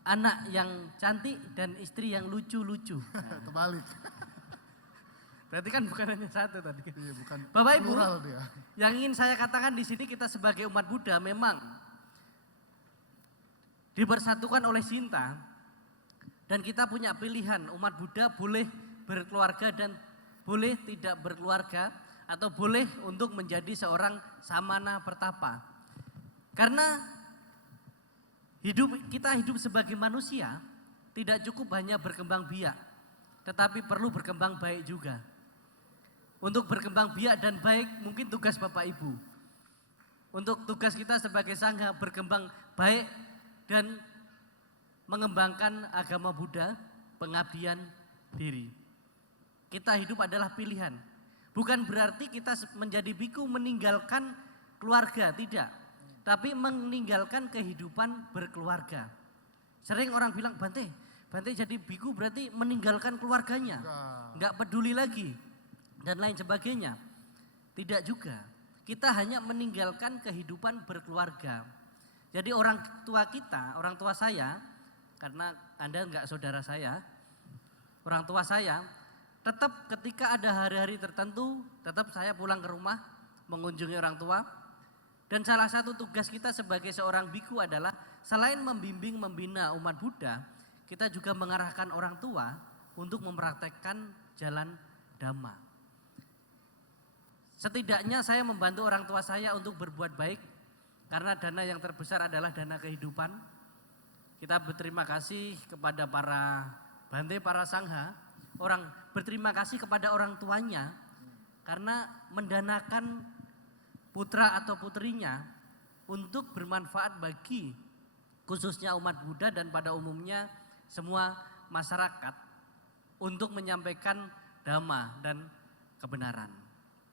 anak yang cantik dan istri yang lucu-lucu. Nah, Terbalik. berarti kan bukan hanya satu tadi. Iya, bukan Bapak Ibu, plural dia. yang ingin saya katakan di sini kita sebagai umat Buddha memang dipersatukan oleh cinta dan kita punya pilihan. Umat Buddha boleh berkeluarga dan boleh tidak berkeluarga atau boleh untuk menjadi seorang samana pertapa. Karena kita hidup sebagai manusia tidak cukup hanya berkembang biak, tetapi perlu berkembang baik juga. Untuk berkembang biak dan baik mungkin tugas Bapak Ibu. Untuk tugas kita sebagai sangha berkembang baik dan mengembangkan agama Buddha, pengabdian diri. Kita hidup adalah pilihan. Bukan berarti kita menjadi biku meninggalkan keluarga, tidak. Tapi meninggalkan kehidupan berkeluarga. Sering orang bilang, Bante jadi biku berarti meninggalkan keluarganya. Enggak peduli lagi dan lain sebagainya. Tidak juga. Kita hanya meninggalkan kehidupan berkeluarga. Jadi orang tua kita, orang tua saya, karena Anda enggak saudara saya, orang tua saya, tetap ketika ada hari-hari tertentu, tetap saya pulang ke rumah, mengunjungi orang tua. Dan salah satu tugas kita sebagai seorang biku adalah selain membimbing, membina umat Buddha, kita juga mengarahkan orang tua untuk mempraktekkan jalan Dhamma. Setidaknya saya membantu orang tua saya untuk berbuat baik, karena dana yang terbesar adalah dana kehidupan. Kita berterima kasih kepada para bante, para sangha, orang berterima kasih kepada orang tuanya, karena mendanakan putra atau putrinya untuk bermanfaat bagi khususnya umat Buddha dan pada umumnya semua masyarakat untuk menyampaikan dhamma dan kebenaran.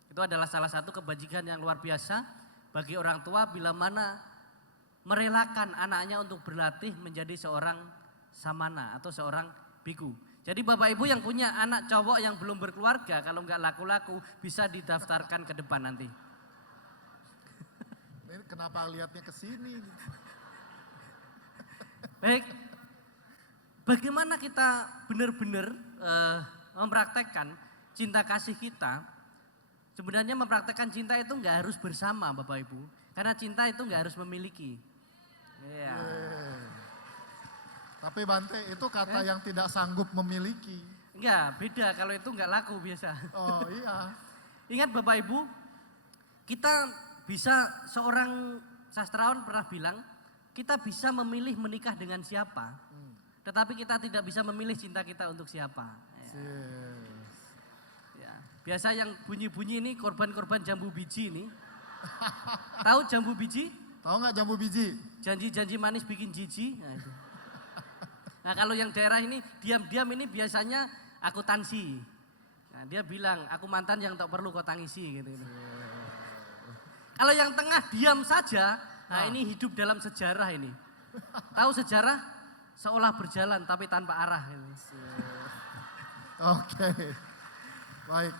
Itu adalah salah satu kebajikan yang luar biasa bagi orang tua bila mana merelakan anaknya untuk berlatih menjadi seorang samana atau seorang biku. Jadi Bapak Ibu yang punya anak cowok yang belum berkeluarga, kalau nggak laku-laku bisa didaftarkan ke depan nanti. Ini kenapa lihatnya ke sini? Baik, bagaimana kita benar-benar mempraktekkan cinta kasih kita? Sebenarnya mempraktekkan cinta itu nggak harus bersama Bapak Ibu, karena cinta itu nggak harus memiliki. Iya. Tapi Bante itu kata yang tidak sanggup memiliki. Enggak, beda kalau itu nggak laku biasa. Oh iya. Ingat Bapak Ibu, kita bisa, seorang sastrawan pernah bilang, kita bisa memilih menikah dengan siapa, tetapi kita tidak bisa memilih cinta kita untuk siapa. Ya. Biasa yang bunyi-bunyi ini korban-korban jambu biji ini. Tahu jambu biji? Tahu nggak jambu biji? Janji-janji manis bikin jijik. Nah, itu. Nah kalau yang daerah ini diam-diam ini biasanya akuntansi. Nah, dia bilang aku mantan yang tak perlu kau tangisi gitu. Kalau yang tengah diam saja, nah ini hidup dalam sejarah ini. Tahu sejarah? Seolah berjalan tapi tanpa arah. Gitu. Oke. Baik.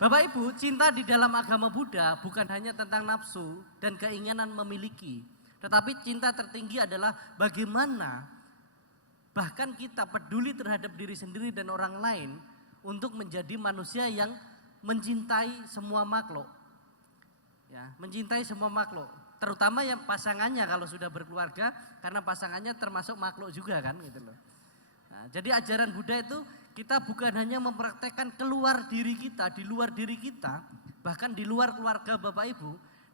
Bapak Ibu, cinta di dalam agama Buddha bukan hanya tentang nafsu dan keinginan memiliki. Tetapi cinta tertinggi adalah bagaimana bahkan kita peduli terhadap diri sendiri dan orang lain untuk menjadi manusia yang mencintai semua makhluk. Ya, mencintai semua makhluk, terutama yang pasangannya kalau sudah berkeluarga, karena pasangannya termasuk makhluk juga kan gitu loh. Nah, jadi ajaran Buddha itu kita bukan hanya mempraktekkan keluar diri kita, di luar diri kita, bahkan di luar keluarga Bapak Ibu,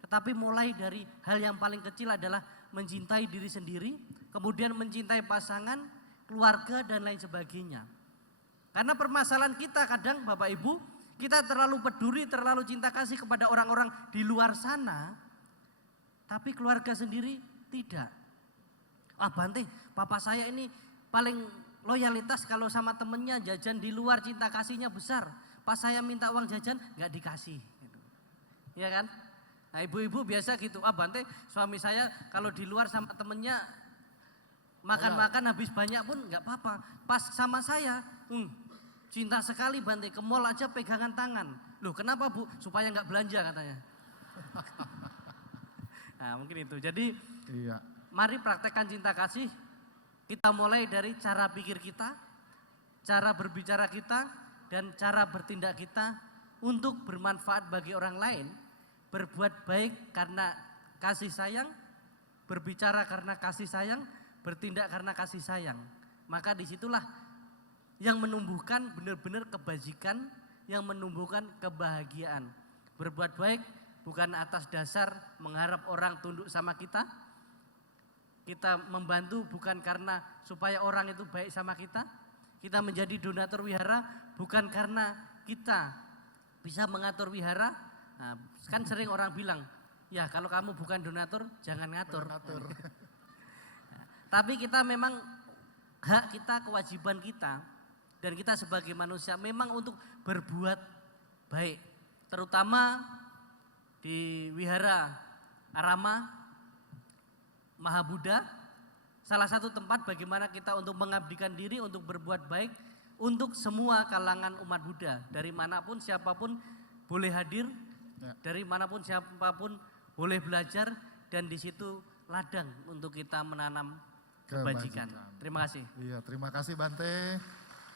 tetapi mulai dari hal yang paling kecil adalah mencintai diri sendiri, kemudian mencintai pasangan, keluarga dan lain sebagainya. Karena permasalahan kita kadang Bapak Ibu, kita terlalu peduli, terlalu cinta kasih kepada orang-orang di luar sana, tapi keluarga sendiri tidak. Ah Bante, papa saya ini paling loyalitas kalau sama temennya jajan di luar, cinta kasihnya besar. Pas saya minta uang jajan nggak dikasih. Gitu. Ya kan? Nah ibu-ibu biasa gitu, ah Bante suami saya kalau di luar sama temennya makan-makan habis banyak pun nggak apa-apa. Pas sama saya, cinta sekali Bante, ke mall aja pegangan tangan. Loh kenapa Bu? Supaya nggak belanja katanya. Nah mungkin itu. Jadi Iya. mari praktekkan cinta kasih. Kita mulai dari cara pikir kita, cara berbicara kita, dan cara bertindak kita untuk bermanfaat bagi orang lain. Berbuat baik karena kasih sayang, berbicara karena kasih sayang, bertindak karena kasih sayang. Maka disitulah yang menumbuhkan benar-benar kebajikan, yang menumbuhkan kebahagiaan. Berbuat baik bukan atas dasar mengharap orang tunduk sama kita. Kita membantu bukan karena supaya orang itu baik sama kita. Kita menjadi donatur wihara bukan karena kita bisa mengatur wihara. Nah, kan sering orang bilang, ya kalau kamu bukan donatur jangan ngatur. Nah, tapi kita memang hak kita, kewajiban kita, dan kita sebagai manusia memang untuk berbuat baik. Terutama di Wihara Arama Mahabudha, salah satu tempat bagaimana kita untuk mengabdikan diri, untuk berbuat baik untuk semua kalangan umat Buddha, dari manapun siapapun boleh hadir, dari manapun siapapun boleh belajar, dan di situ ladang untuk kita menanam kebajikan. Terima kasih. Iya, terima kasih Bante.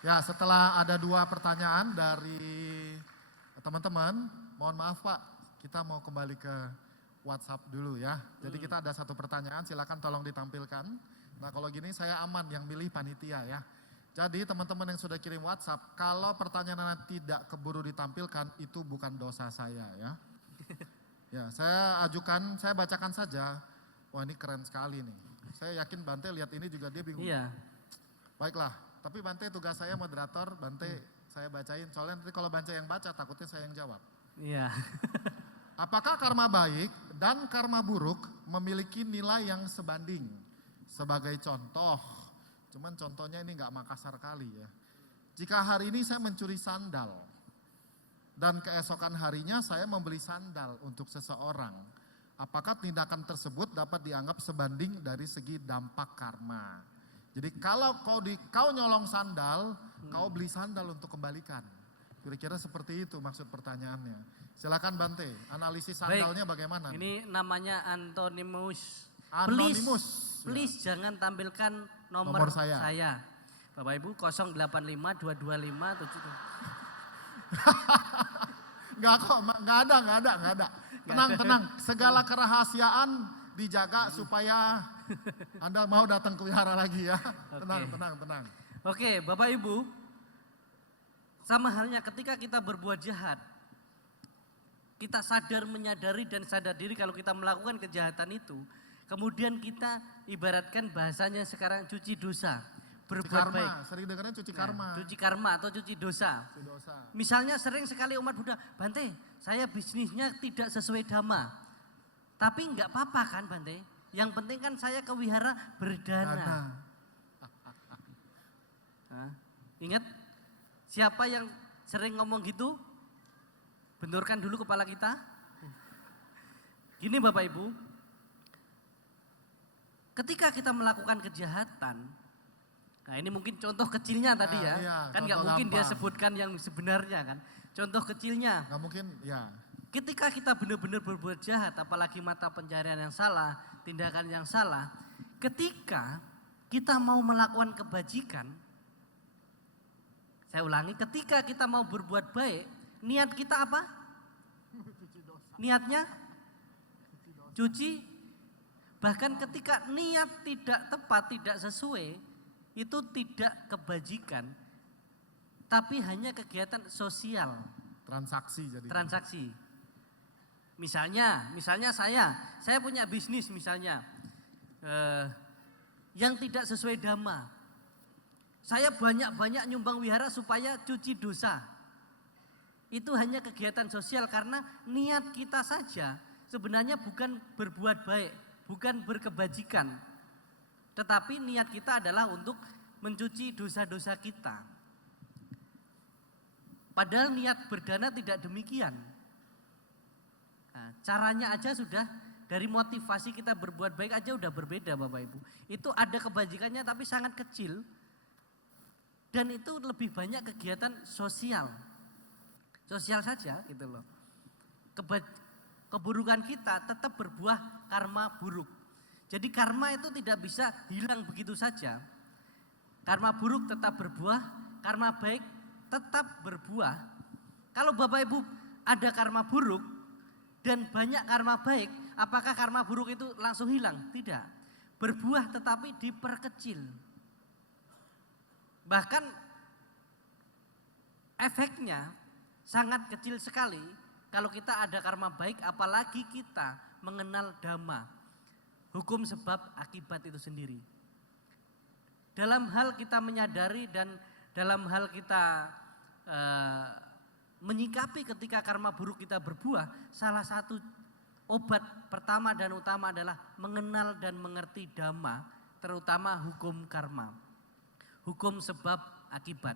Ya, setelah ada 2 pertanyaan dari teman-teman, mohon maaf Pak, kita mau kembali ke WhatsApp dulu ya. Jadi kita ada 1 pertanyaan, silakan tolong ditampilkan. Nah kalau gini saya aman, yang milih panitia ya. Jadi teman-teman yang sudah kirim WhatsApp, kalau pertanyaan tidak keburu ditampilkan, itu bukan dosa saya ya. Ya, saya ajukan, saya bacakan saja. Wah ini keren sekali nih. Saya yakin Bante lihat ini juga dia bingung. Iya. Baiklah, tapi Bante tugas saya moderator, Bante saya bacain. Soalnya nanti kalau Bante yang baca takutnya saya yang jawab. Iya. Apakah karma baik dan karma buruk memiliki nilai yang sebanding? Sebagai contoh, cuman contohnya ini nggak Makassar kali ya. Jika hari ini saya mencuri sandal dan keesokan harinya saya membeli sandal untuk seseorang, apakah tindakan tersebut dapat dianggap sebanding dari segi dampak karma? Jadi kalau kau nyolong sandal, kau beli sandal untuk kembalikan. Kira-kira seperti itu maksud pertanyaannya. Silakan Bante, analisis sandalnya bagaimana? Ini namanya Anonymous. Anonymous. Please jangan tampilkan Nomor nomor saya. saya. Bapak Ibu 085 225 Enggak kok, enggak ada. Tenang. Segala kerahasiaan dijaga supaya Anda mau datang ke wihara lagi ya. Tenang. Oke, Bapak Ibu, sama halnya ketika kita berbuat jahat, kita sadar, menyadari dan sadar diri kalau kita melakukan kejahatan itu, kemudian kita ibaratkan bahasanya sekarang cuci dosa, berbuat karma, baik. sering dengarnya cuci Nah, karma. cuci karma atau cuci dosa. Cuci dosa. Misalnya sering sekali umat Buddha, Bante, saya bisnisnya tidak sesuai dhamma. Tapi enggak apa-apa kan Bante? Yang penting kan saya ke wihara berdana. Dana. Nah, ingat, siapa yang sering ngomong gitu? Benturkan dulu kepala kita. Gini Bapak Ibu, ketika kita melakukan kejahatan, nah ini mungkin contoh kecilnya tadi ya, Iya, kan nggak contoh mungkin dia gampang. sebutkan yang sebenarnya kan. Contoh kecilnya, Nggak mungkin ya. ketika kita benar-benar berbuat jahat, apalagi mata pencarian yang salah, tindakan yang salah, ketika kita mau melakukan kebajikan, saya ulangi, ketika kita mau berbuat baik, niat kita apa? Niatnya cuci. Bahkan ketika niat tidak tepat, tidak sesuai, itu tidak kebajikan, tapi hanya kegiatan sosial, Transaksi jadi. transaksi. Misalnya saya punya bisnis misalnya, yang tidak sesuai dhamma. Saya banyak-banyak nyumbang wihara supaya cuci dosa. Itu hanya kegiatan sosial karena niat kita saja sebenarnya bukan berbuat baik, bukan berkebajikan. Tetapi niat kita adalah untuk mencuci dosa-dosa kita. Padahal niat berdana tidak demikian. Nah, caranya aja sudah, dari motivasi kita berbuat baik aja udah berbeda Bapak Ibu. Itu ada kebajikannya tapi sangat kecil. Dan itu lebih banyak kegiatan sosial. Sosial saja gitu loh. Keburukan kita tetap berbuah karma buruk. Jadi karma itu tidak bisa hilang begitu saja. Karma buruk tetap berbuah, karma baik tetap berbuah. Kalau Bapak Ibu ada karma buruk dan banyak karma baik, apakah karma buruk itu langsung hilang? Tidak. Berbuah tetapi diperkecil. Bahkan efeknya sangat kecil sekali kalau kita ada karma baik, apalagi kita mengenal dhamma, hukum sebab akibat itu sendiri. Dalam hal kita menyadari dan dalam hal kita menyikapi ketika karma buruk kita berbuah, salah satu obat pertama dan utama adalah mengenal dan mengerti dhamma, terutama hukum karma, hukum sebab akibat.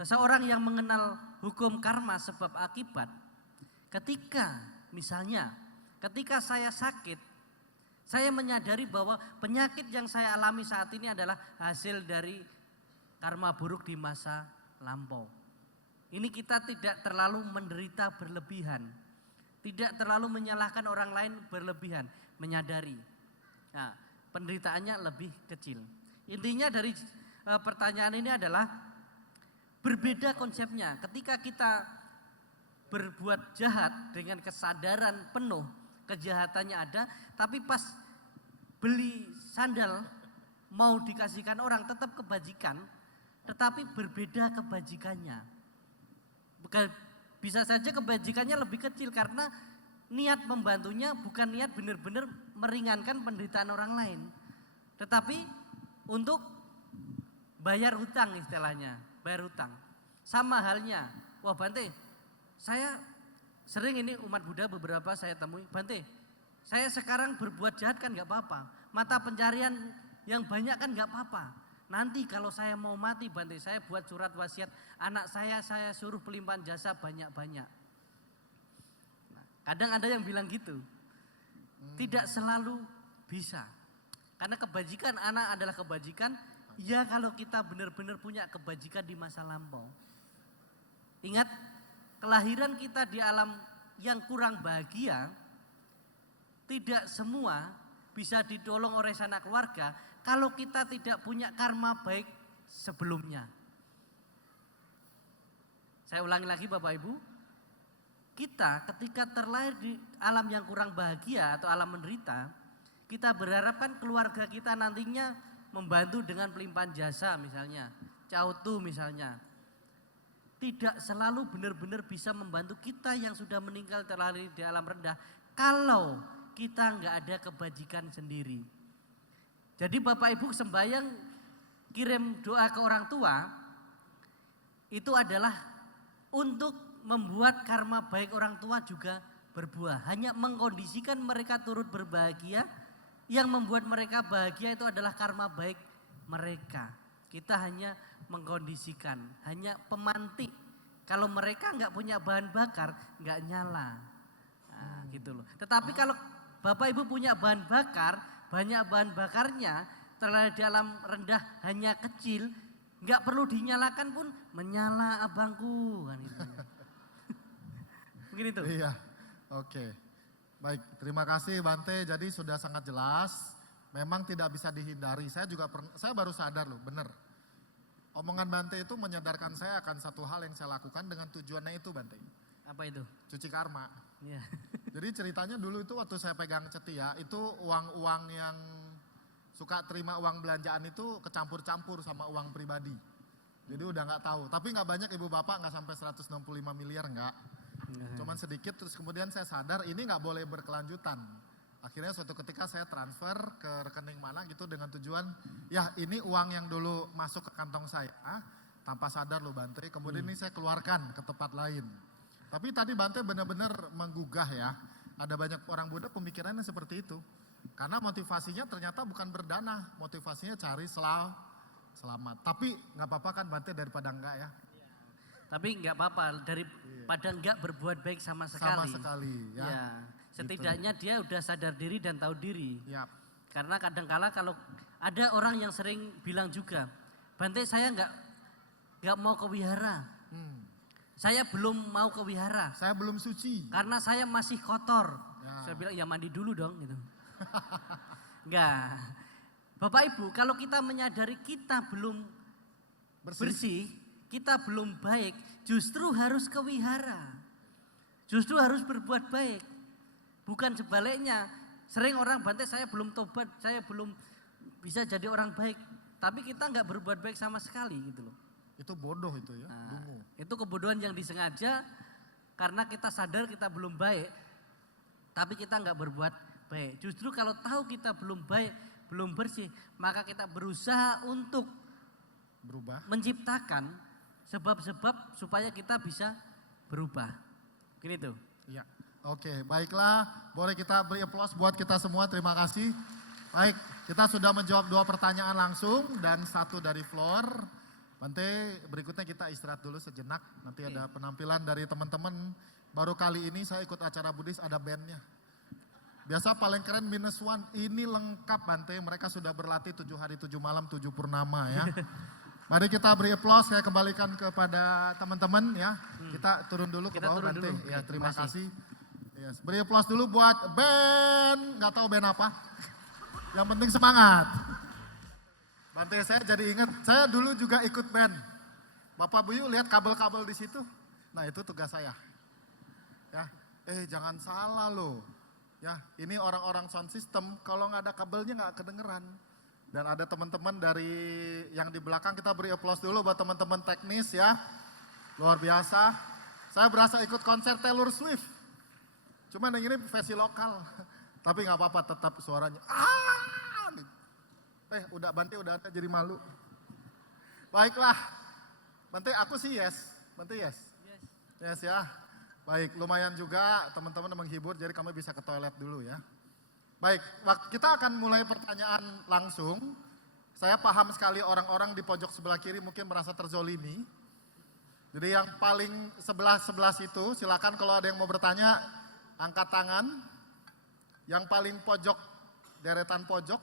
Seseorang yang mengenal hukum karma sebab akibat, ketika Misalnya, ketika saya sakit, saya menyadari bahwa penyakit yang saya alami saat ini adalah hasil dari karma buruk di masa lampau. Ini kita tidak terlalu menderita berlebihan, tidak terlalu menyalahkan orang lain berlebihan, menyadari. Nah, penderitaannya lebih kecil. Intinya dari pertanyaan ini adalah berbeda konsepnya. Ketika kita berbuat jahat dengan kesadaran penuh, kejahatannya ada, tapi pas beli sandal mau dikasihkan orang tetap kebajikan, tetapi berbeda kebajikannya. Bisa saja kebajikannya lebih kecil karena niat membantunya bukan niat benar-benar meringankan penderitaan orang lain, tetapi untuk bayar hutang istilahnya, bayar hutang. Sama halnya, wah Bante, saya sering ini umat Buddha beberapa saya temui, Bante, saya sekarang berbuat jahat kan gak apa-apa, mata pencarian yang banyak kan gak apa-apa. Nanti kalau saya mau mati Bante, saya buat surat wasiat anak saya suruh pelimpahan jasa banyak-banyak. Nah, kadang ada yang bilang gitu. Tidak selalu bisa. Karena kebajikan anak adalah kebajikan, ya kalau kita benar-benar punya kebajikan di masa lampau. Ingat, kelahiran kita di alam yang kurang bahagia, tidak semua bisa ditolong oleh sanak keluarga kalau kita tidak punya karma baik sebelumnya. Saya ulangi lagi Bapak Ibu, kita ketika terlahir di alam yang kurang bahagia atau alam menderita, kita berharapkan keluarga kita nantinya membantu dengan pelimpahan jasa misalnya, cautu misalnya. Tidak selalu benar-benar bisa membantu kita yang sudah meninggal terlahir di alam rendah kalau kita nggak ada kebajikan sendiri. Jadi Bapak Ibu sembahyang kirim doa ke orang tua itu adalah untuk membuat karma baik orang tua juga berbuah. Hanya mengkondisikan mereka turut berbahagia, yang membuat mereka bahagia itu adalah karma baik mereka. Kita hanya mengkondisikan, hanya pemantik. Kalau mereka nggak punya bahan bakar, nggak nyala. Nah, gitu loh. Tetapi kalau Bapak Ibu punya bahan bakar, banyak bahan bakarnya, terlahir di alam rendah hanya kecil, nggak perlu dinyalakan pun menyala abangku kan gitu. Mungkin itu. Iya, oke. Baik, terima kasih Bante. Jadi sudah sangat jelas, memang tidak bisa dihindari. Saya baru sadar loh, benar. Omongan Bante itu menyadarkan saya akan satu hal yang saya lakukan dengan tujuannya itu Bante. Apa itu? Cuci karma. Ya. Jadi ceritanya dulu itu waktu saya pegang cetia, itu uang-uang yang suka terima uang belanjaan itu kecampur-campur sama uang pribadi. Jadi udah nggak tahu. Tapi nggak banyak ibu bapak, nggak sampai 165 miliar nggak. Cuman sedikit, terus kemudian saya sadar ini nggak boleh berkelanjutan. Akhirnya suatu ketika saya transfer ke rekening mana gitu dengan tujuan, ya ini uang yang dulu masuk ke kantong saya, tanpa sadar loh Bante, kemudian ini saya keluarkan ke tempat lain. Tapi tadi Bante benar-benar menggugah ya, ada banyak orang Buddha pemikirannya seperti itu. Karena motivasinya ternyata bukan berdana, motivasinya cari selamat. Tapi nggak apa-apa kan Bante daripada enggak ya. Tapi nggak apa-apa, daripada nggak berbuat baik sama sekali. Sama sekali ya. Ya, setidaknya dia udah sadar diri dan tahu diri. Ya. Karena kadangkala kalau ada orang yang sering bilang juga, Bante saya nggak mau ke wihara. Saya belum mau ke wihara. Saya belum suci. Karena saya masih kotor. Ya. Saya bilang ya mandi dulu dong gitu. Enggak. Bapak Ibu, kalau kita menyadari kita belum bersih, kita belum baik, justru harus ke wihara. Justru harus berbuat baik. Bukan sebaliknya. Sering orang Bante saya belum tobat, saya belum bisa jadi orang baik. Tapi kita nggak berbuat baik sama sekali gitu loh. Itu bodoh itu ya. Nah, itu kebodohan yang disengaja karena kita sadar kita belum baik, tapi kita nggak berbuat baik. Justru kalau tahu kita belum baik, belum bersih, maka kita berusaha untuk berubah, menciptakan sebab-sebab supaya kita bisa berubah. Gini tuh. Iya. Oke, baiklah. Boleh kita beri aplaus buat kita semua. Terima kasih. Baik, kita sudah menjawab 2 pertanyaan langsung dan 1 dari floor. Bante, berikutnya kita istirahat dulu sejenak. Nanti ada penampilan dari teman-teman. Baru kali ini saya ikut acara Buddhis ada bandnya. Biasa paling keren -1, ini lengkap Bante. Mereka sudah berlatih 7 hari 7 malam 7 purnama ya. Mari kita beri aplaus, saya kembalikan kepada teman-teman ya. Kita turun dulu ke Kita bawah turun Bante. dulu. Ya, terima Terima kasih. Yes. Beri aplaus dulu buat band, nggak tahu band apa. Yang penting semangat. Bante, saya jadi ingat, saya dulu juga ikut band. Bapak Buyu lihat kabel-kabel di situ. Nah, itu tugas saya. Ya, jangan salah loh. Ya, ini orang-orang sound system, kalau nggak ada kabelnya nggak kedengeran. Dan ada teman-teman dari yang di belakang, kita beri aplaus dulu buat teman-teman teknis ya. Luar biasa. Saya berasa ikut konser Taylor Swift. Cuman yang ini versi lokal. Tapi nggak apa-apa, tetap suaranya. Udah Bante udah ada jadi malu. Baiklah. Bante aku sih yes. Bante yes. Yes ya. Baik, lumayan juga teman-teman menghibur jadi kamu bisa ke toilet dulu ya. Baik, kita akan mulai pertanyaan langsung. Saya paham sekali orang-orang di pojok sebelah kiri mungkin merasa terzolimi. Jadi yang paling sebelah itu silakan kalau ada yang mau bertanya angkat tangan. Yang paling pojok, deretan pojok.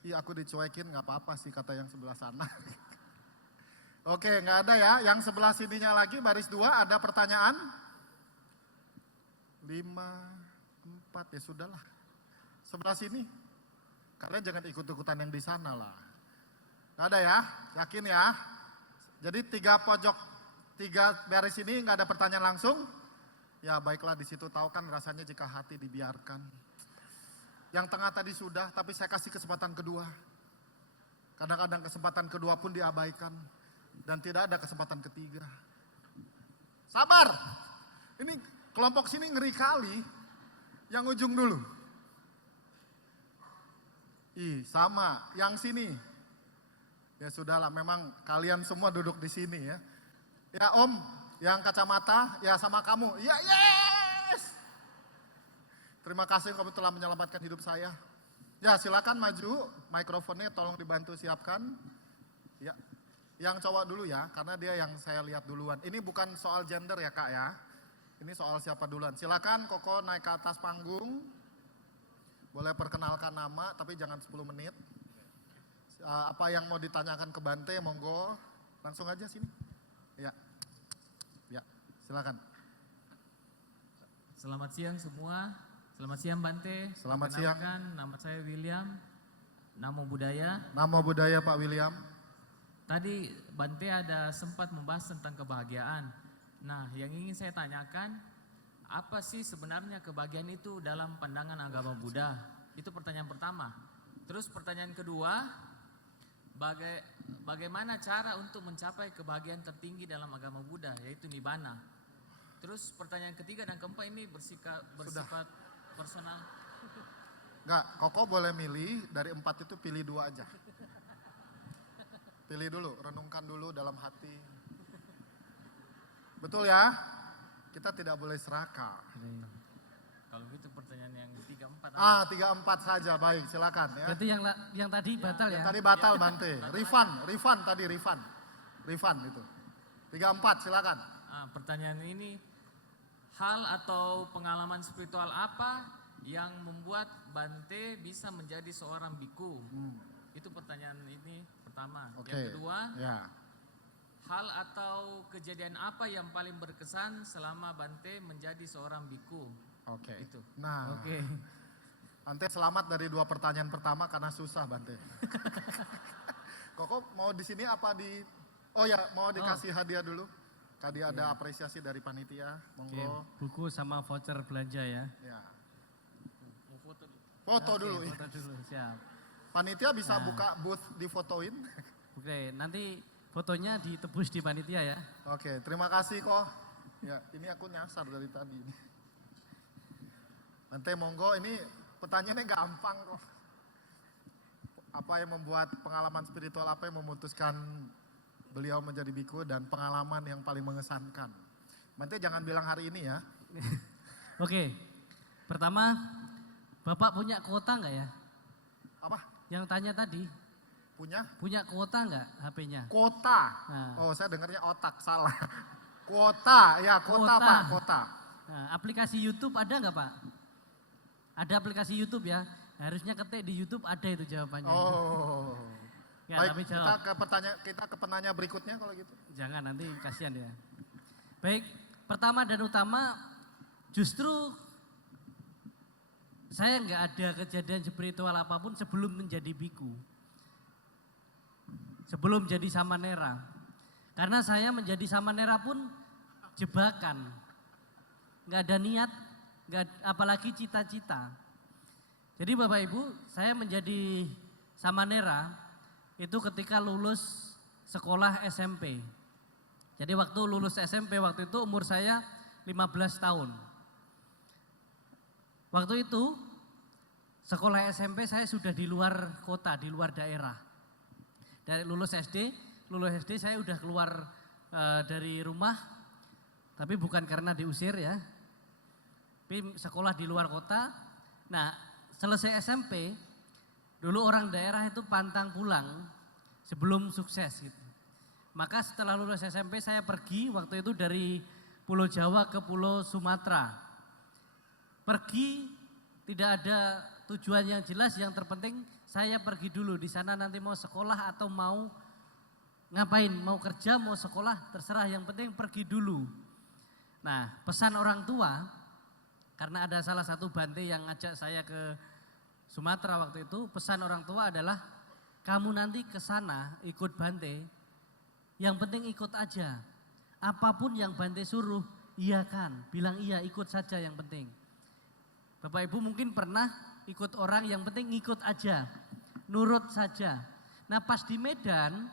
Iya aku dicuekin nggak apa-apa sih kata yang sebelah sana. Oke nggak ada ya, yang sebelah sininya lagi baris 2 ada pertanyaan? 5, 4 ya sudahlah. Sebelah sini, kalian jangan ikut-ikutan yang di sana lah. Nggak ada ya, yakin ya? Jadi 3 pojok, 3 baris ini nggak ada pertanyaan langsung? Ya baiklah di situ tahu kan rasanya jika hati dibiarkan. Yang tengah tadi sudah, tapi saya kasih kesempatan kedua. Kadang-kadang kesempatan kedua pun diabaikan. Dan tidak ada kesempatan ketiga. Sabar! Ini kelompok sini ngeri kali. Yang ujung dulu. Sama. Yang sini. Ya sudahlah, memang kalian semua duduk di sini ya. Ya Om, yang kacamata, ya sama kamu. Ya yes! Terima kasih kamu telah menyelamatkan hidup saya. Ya silakan maju, mikrofonnya tolong dibantu siapkan. Ya, yang cowok dulu ya, karena dia yang saya lihat duluan. Ini bukan soal gender ya Kak ya, ini soal siapa duluan. Silakan Koko naik ke atas panggung, boleh perkenalkan nama tapi jangan 10 menit. Apa yang mau ditanyakan ke Bante, monggo langsung aja sini. Ya, silakan. Selamat siang semua. Selamat siang Bante. Selamat siang. Nama saya William. Namo Buddhaya. Namo Buddhaya Pak William. Tadi Bante ada sempat membahas tentang kebahagiaan. Nah, yang ingin saya tanyakan, apa sih sebenarnya kebahagiaan itu dalam pandangan agama Buddha? Itu pertanyaan pertama. Terus pertanyaan kedua, bagaimana cara untuk mencapai kebahagiaan tertinggi dalam agama Buddha, yaitu Nibbana? Terus pertanyaan ketiga dan keempat ini bersifat personal. Enggak, Koko boleh milih, dari 4 itu pilih 2 aja. Pilih dulu, renungkan dulu dalam hati. Betul ya? Kita tidak boleh serakah. Kalau gitu pertanyaan yang 3, 4. 3, 4 saja, baik silakan ya. Berarti yang tadi batal ya? Yang tadi batal Bante, Rifan itu. 3, 4 silakan. Pertanyaan ini, hal atau pengalaman spiritual apa yang membuat Bante bisa menjadi seorang biku? Itu pertanyaan ini pertama. Oke. Yang kedua, Ya. hal atau kejadian apa yang paling berkesan selama Bante menjadi seorang biku? Oke. Itu. Nah, Oke. Bante selamat dari 2 pertanyaan pertama karena susah Bante. Koko mau di sini apa di? Oh ya, mau dikasih hadiah dulu. Tadi ada apresiasi dari panitia, monggo. Buku sama voucher belanja ya. Ya. Mau foto Foto dulu. dulu? Foto dulu, siap. Panitia bisa buka booth difotoin. Oke, nanti fotonya ditebus di panitia ya. Oke, terima kasih kok. Ya, ini aku nyasar dari tadi. Bante monggo, ini pertanyaannya gampang kok. Apa yang membuat pengalaman spiritual, apa yang memutuskan beliau menjadi biku dan pengalaman yang paling mengesankan? Bante jangan bilang hari ini ya. Oke, pertama Bapak punya kuota nggak ya? Apa? Yang tanya tadi, Punya kuota nggak HP-nya? Kota. Nah. Oh, saya dengarnya otak, salah. Kuota, ya kuota Kuota. Pak, kota. Nah, aplikasi YouTube ada nggak Pak? Ada aplikasi YouTube ya. Harusnya ketik di YouTube ada itu jawabannya. Oh. Ya, tapi Baik, jawab. kita ke penanya berikutnya kalau gitu. Jangan, nanti kasihan ya. Baik, pertama dan utama justru saya nggak ada kejadian spiritual apapun sebelum menjadi biku. Sebelum jadi samanera. Karena saya menjadi samanera pun jebakan. Nggak ada niat, apalagi cita-cita. Jadi Bapak Ibu, saya menjadi samanera itu ketika lulus sekolah SMP. Jadi waktu lulus SMP waktu itu umur saya 15 tahun. Waktu itu sekolah SMP saya sudah di luar kota, di luar daerah. Dari lulus SD saya udah keluar dari rumah, tapi bukan karena diusir ya. Tapi sekolah di luar kota. Nah, selesai SMP, dulu orang daerah itu pantang pulang sebelum sukses gitu. Maka setelah lulus SMP saya pergi waktu itu dari Pulau Jawa ke Pulau Sumatera. Pergi tidak ada tujuan yang jelas, yang terpenting saya pergi dulu. Di sana nanti mau sekolah atau mau ngapain, mau kerja, mau sekolah, terserah, yang penting pergi dulu. Nah, pesan orang tua, karena ada salah satu Bante yang ngajak saya ke Sumatera waktu itu, pesan orang tua adalah kamu nanti ke sana ikut Bante, yang penting ikut aja. Apapun yang Bante suruh, iya kan, bilang iya, ikut saja yang penting. Bapak Ibu mungkin pernah ikut orang, yang penting ngikut aja, nurut saja. Nah pas di Medan,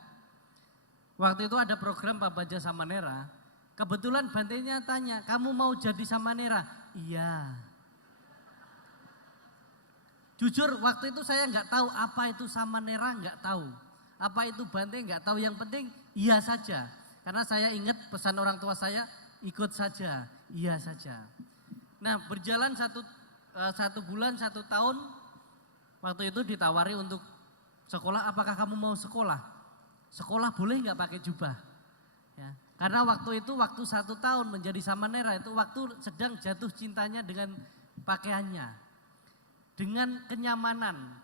waktu itu ada program Pak Baja Samanera, kebetulan Bantenya tanya, kamu mau jadi Samanera? Iya. Jujur waktu itu saya nggak tahu apa itu Samanera, nggak tahu. Apa itu Bante, nggak tahu, yang penting iya saja. Karena saya ingat pesan orang tua saya, ikut saja, iya saja. Nah berjalan satu bulan, 1 tahun, waktu itu ditawari untuk sekolah, apakah kamu mau sekolah? Sekolah boleh nggak pakai jubah? Ya, karena waktu itu, waktu 1 tahun menjadi samanera itu waktu sedang jatuh cintanya dengan pakaiannya, dengan kenyamanan.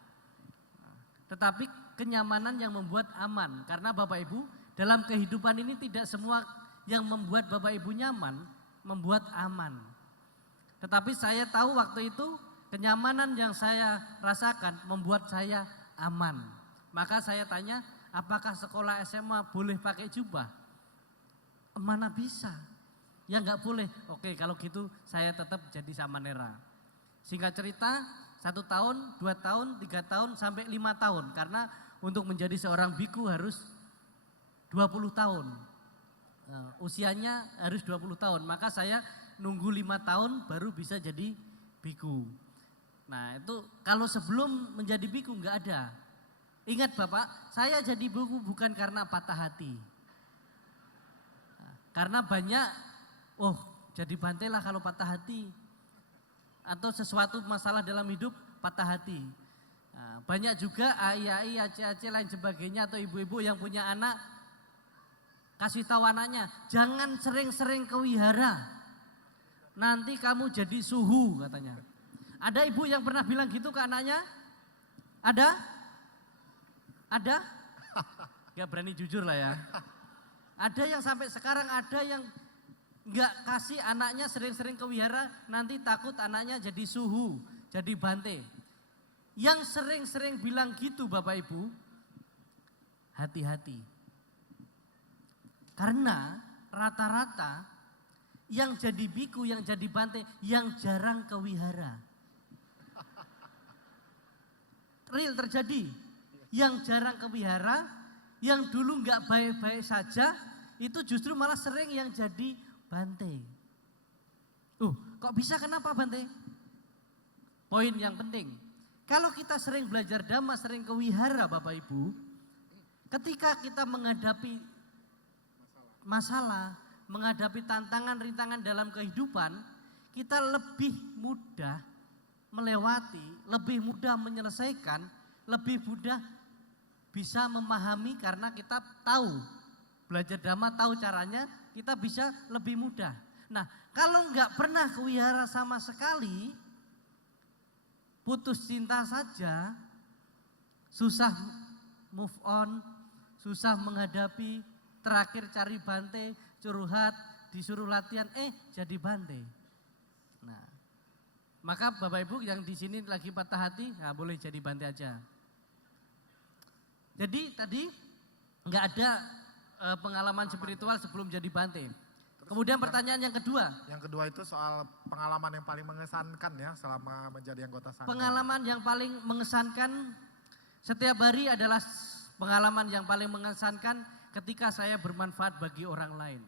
Tetapi kenyamanan yang membuat aman, karena Bapak Ibu dalam kehidupan ini tidak semua yang membuat Bapak Ibu nyaman membuat aman. Tetapi saya tahu waktu itu kenyamanan yang saya rasakan membuat saya aman. Maka saya tanya, apakah sekolah SMA boleh pakai jubah? Mana bisa? Ya nggak boleh. Oke, kalau gitu saya tetap jadi samanera. Singkat cerita, 1 tahun, 2 tahun, 3 tahun, sampai 5 tahun. Karena untuk menjadi seorang biku harus 20 tahun. Usianya harus 20 tahun. Maka saya nunggu 5 tahun baru bisa jadi biku. Nah itu kalau sebelum menjadi biku nggak ada. Ingat Bapak, saya jadi biku bukan karena patah hati. Karena banyak, jadi Bante lah kalau patah hati. Atau sesuatu masalah dalam hidup patah hati. Nah, banyak juga ai-ai, aci-aci lain sebagainya, atau ibu-ibu yang punya anak, kasih tahu anaknya, jangan sering-sering ke wihara. Nanti kamu jadi suhu katanya. Ada ibu yang pernah bilang gitu ke anaknya? Ada? Ada? Gak berani jujur lah ya. Ada yang sampai sekarang ada yang gak kasih anaknya sering-sering ke wihara, nanti takut anaknya jadi suhu, jadi Bante. Yang sering-sering bilang gitu Bapak Ibu, hati-hati. Karena rata-rata yang jadi biku, yang jadi Bante, yang jarang ke wihara. Real terjadi. Yang jarang ke wihara, yang dulu nggak baik-baik saja, itu justru malah sering yang jadi Bante. Kok bisa, kenapa Bante? Poin yang penting. Kalau kita sering belajar dhamma, sering ke wihara Bapak Ibu, ketika kita menghadapi masalah, menghadapi tantangan, rintangan dalam kehidupan, kita lebih mudah melewati, lebih mudah menyelesaikan, lebih mudah bisa memahami karena kita tahu belajar dhamma, tahu caranya, kita bisa lebih mudah. Nah, kalau nggak pernah ke wihara sama sekali, putus cinta saja, susah move on, susah menghadapi, terakhir cari Bante, curhat, disuruh latihan, jadi Bante. Nah, maka Bapak Ibu yang di sini lagi patah hati, boleh jadi Bante aja. Jadi tadi nggak ada pengalaman spiritual sebelum jadi Bante. Kemudian pertanyaan yang kedua. Yang kedua itu soal pengalaman yang paling mengesankan ya selama menjadi anggota sangga. Pengalaman yang paling mengesankan setiap hari adalah pengalaman yang paling mengesankan ketika saya bermanfaat bagi orang lain.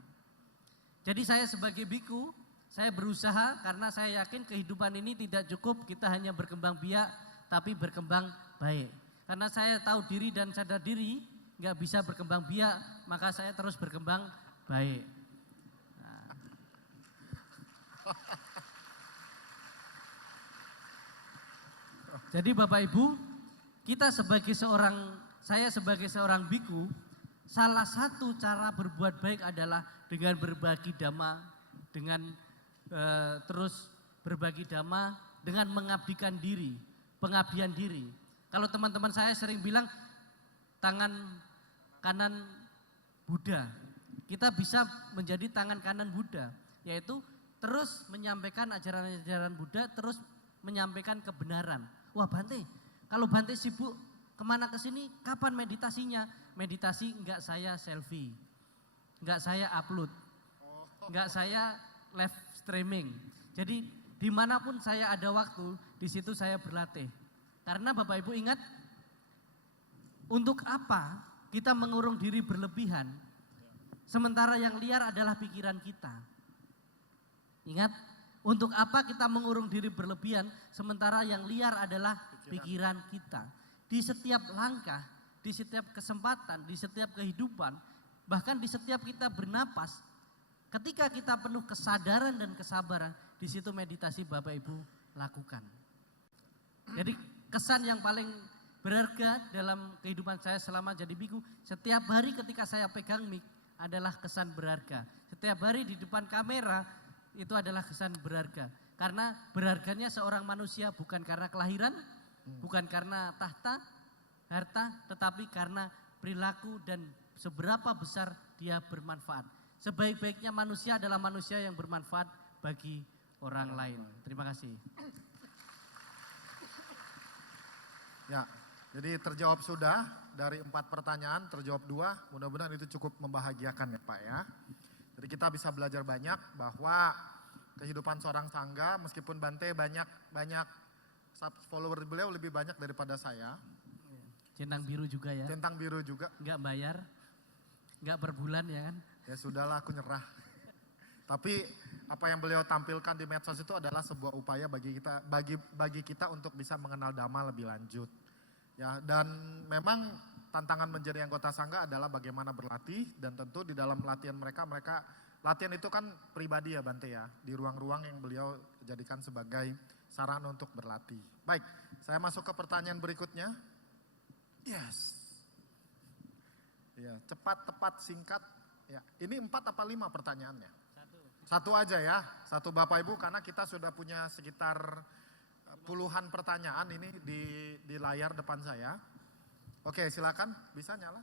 Jadi saya sebagai biku, saya berusaha karena saya yakin kehidupan ini tidak cukup kita hanya berkembang biak, tapi berkembang baik. Karena saya tahu diri dan sadar diri, nggak bisa berkembang biak, maka saya terus berkembang baik. Jadi Bapak Ibu, saya sebagai seorang biku, salah satu cara berbuat baik adalah dengan berbagi dhamma, dengan terus berbagi dhamma, dengan mengabdikan diri, pengabdian diri. Kalau teman-teman saya sering bilang tangan kanan Buddha, kita bisa menjadi tangan kanan Buddha, yaitu terus menyampaikan ajaran-ajaran Buddha, terus menyampaikan kebenaran. Wah Bante, kalau Bante sibuk kemana ke sini, kapan meditasinya? Meditasi enggak saya selfie, enggak saya upload, enggak saya live streaming. Jadi dimanapun saya ada waktu, di situ saya berlatih. Karena Bapak Ibu ingat, untuk apa kita mengurung diri berlebihan, sementara yang liar adalah pikiran kita. Ingat, untuk apa kita mengurung diri berlebihan, sementara yang liar adalah pikiran kita. Di setiap langkah, di setiap kesempatan, di setiap kehidupan, bahkan di setiap kita bernapas, ketika kita penuh kesadaran dan kesabaran, di situ meditasi Bapak Ibu lakukan. Jadi kesan yang paling berharga dalam kehidupan saya selama jadi biku, setiap hari ketika saya pegang mic adalah kesan berharga. Setiap hari di depan kamera, itu adalah kesan berharga. Karena berharganya seorang manusia bukan karena kelahiran, bukan karena tahta, harta, tetapi karena perilaku dan seberapa besar dia bermanfaat. Sebaik-baiknya manusia adalah manusia yang bermanfaat bagi orang lain. Terima kasih. Ya, jadi terjawab sudah dari 4 pertanyaan, terjawab 2. Mudah-mudahan itu cukup membahagiakan ya Pak ya. Jadi kita bisa belajar banyak bahwa kehidupan seorang sangga, meskipun Bante banyak follower beliau lebih banyak daripada saya. Centang biru juga ya. Centang biru juga. Enggak bayar, enggak per bulan ya kan. Ya sudahlah aku nyerah. Tapi apa yang beliau tampilkan di medsos itu adalah sebuah upaya bagi kita untuk bisa mengenal Dhamma lebih lanjut. Ya, dan memang tantangan menjadi anggota sangga adalah bagaimana berlatih, dan tentu di dalam latihan mereka latihan itu kan pribadi ya Bante ya, di ruang-ruang yang beliau jadikan sebagai sarana untuk berlatih. Baik, saya masuk ke pertanyaan berikutnya. Yes. Ya, cepat, tepat, singkat. Ya, ini 4 apa 5 pertanyaannya? Satu aja ya, satu Bapak Ibu, karena kita sudah punya sekitar puluhan pertanyaan ini di layar depan saya. Oke, silakan, bisa nyala.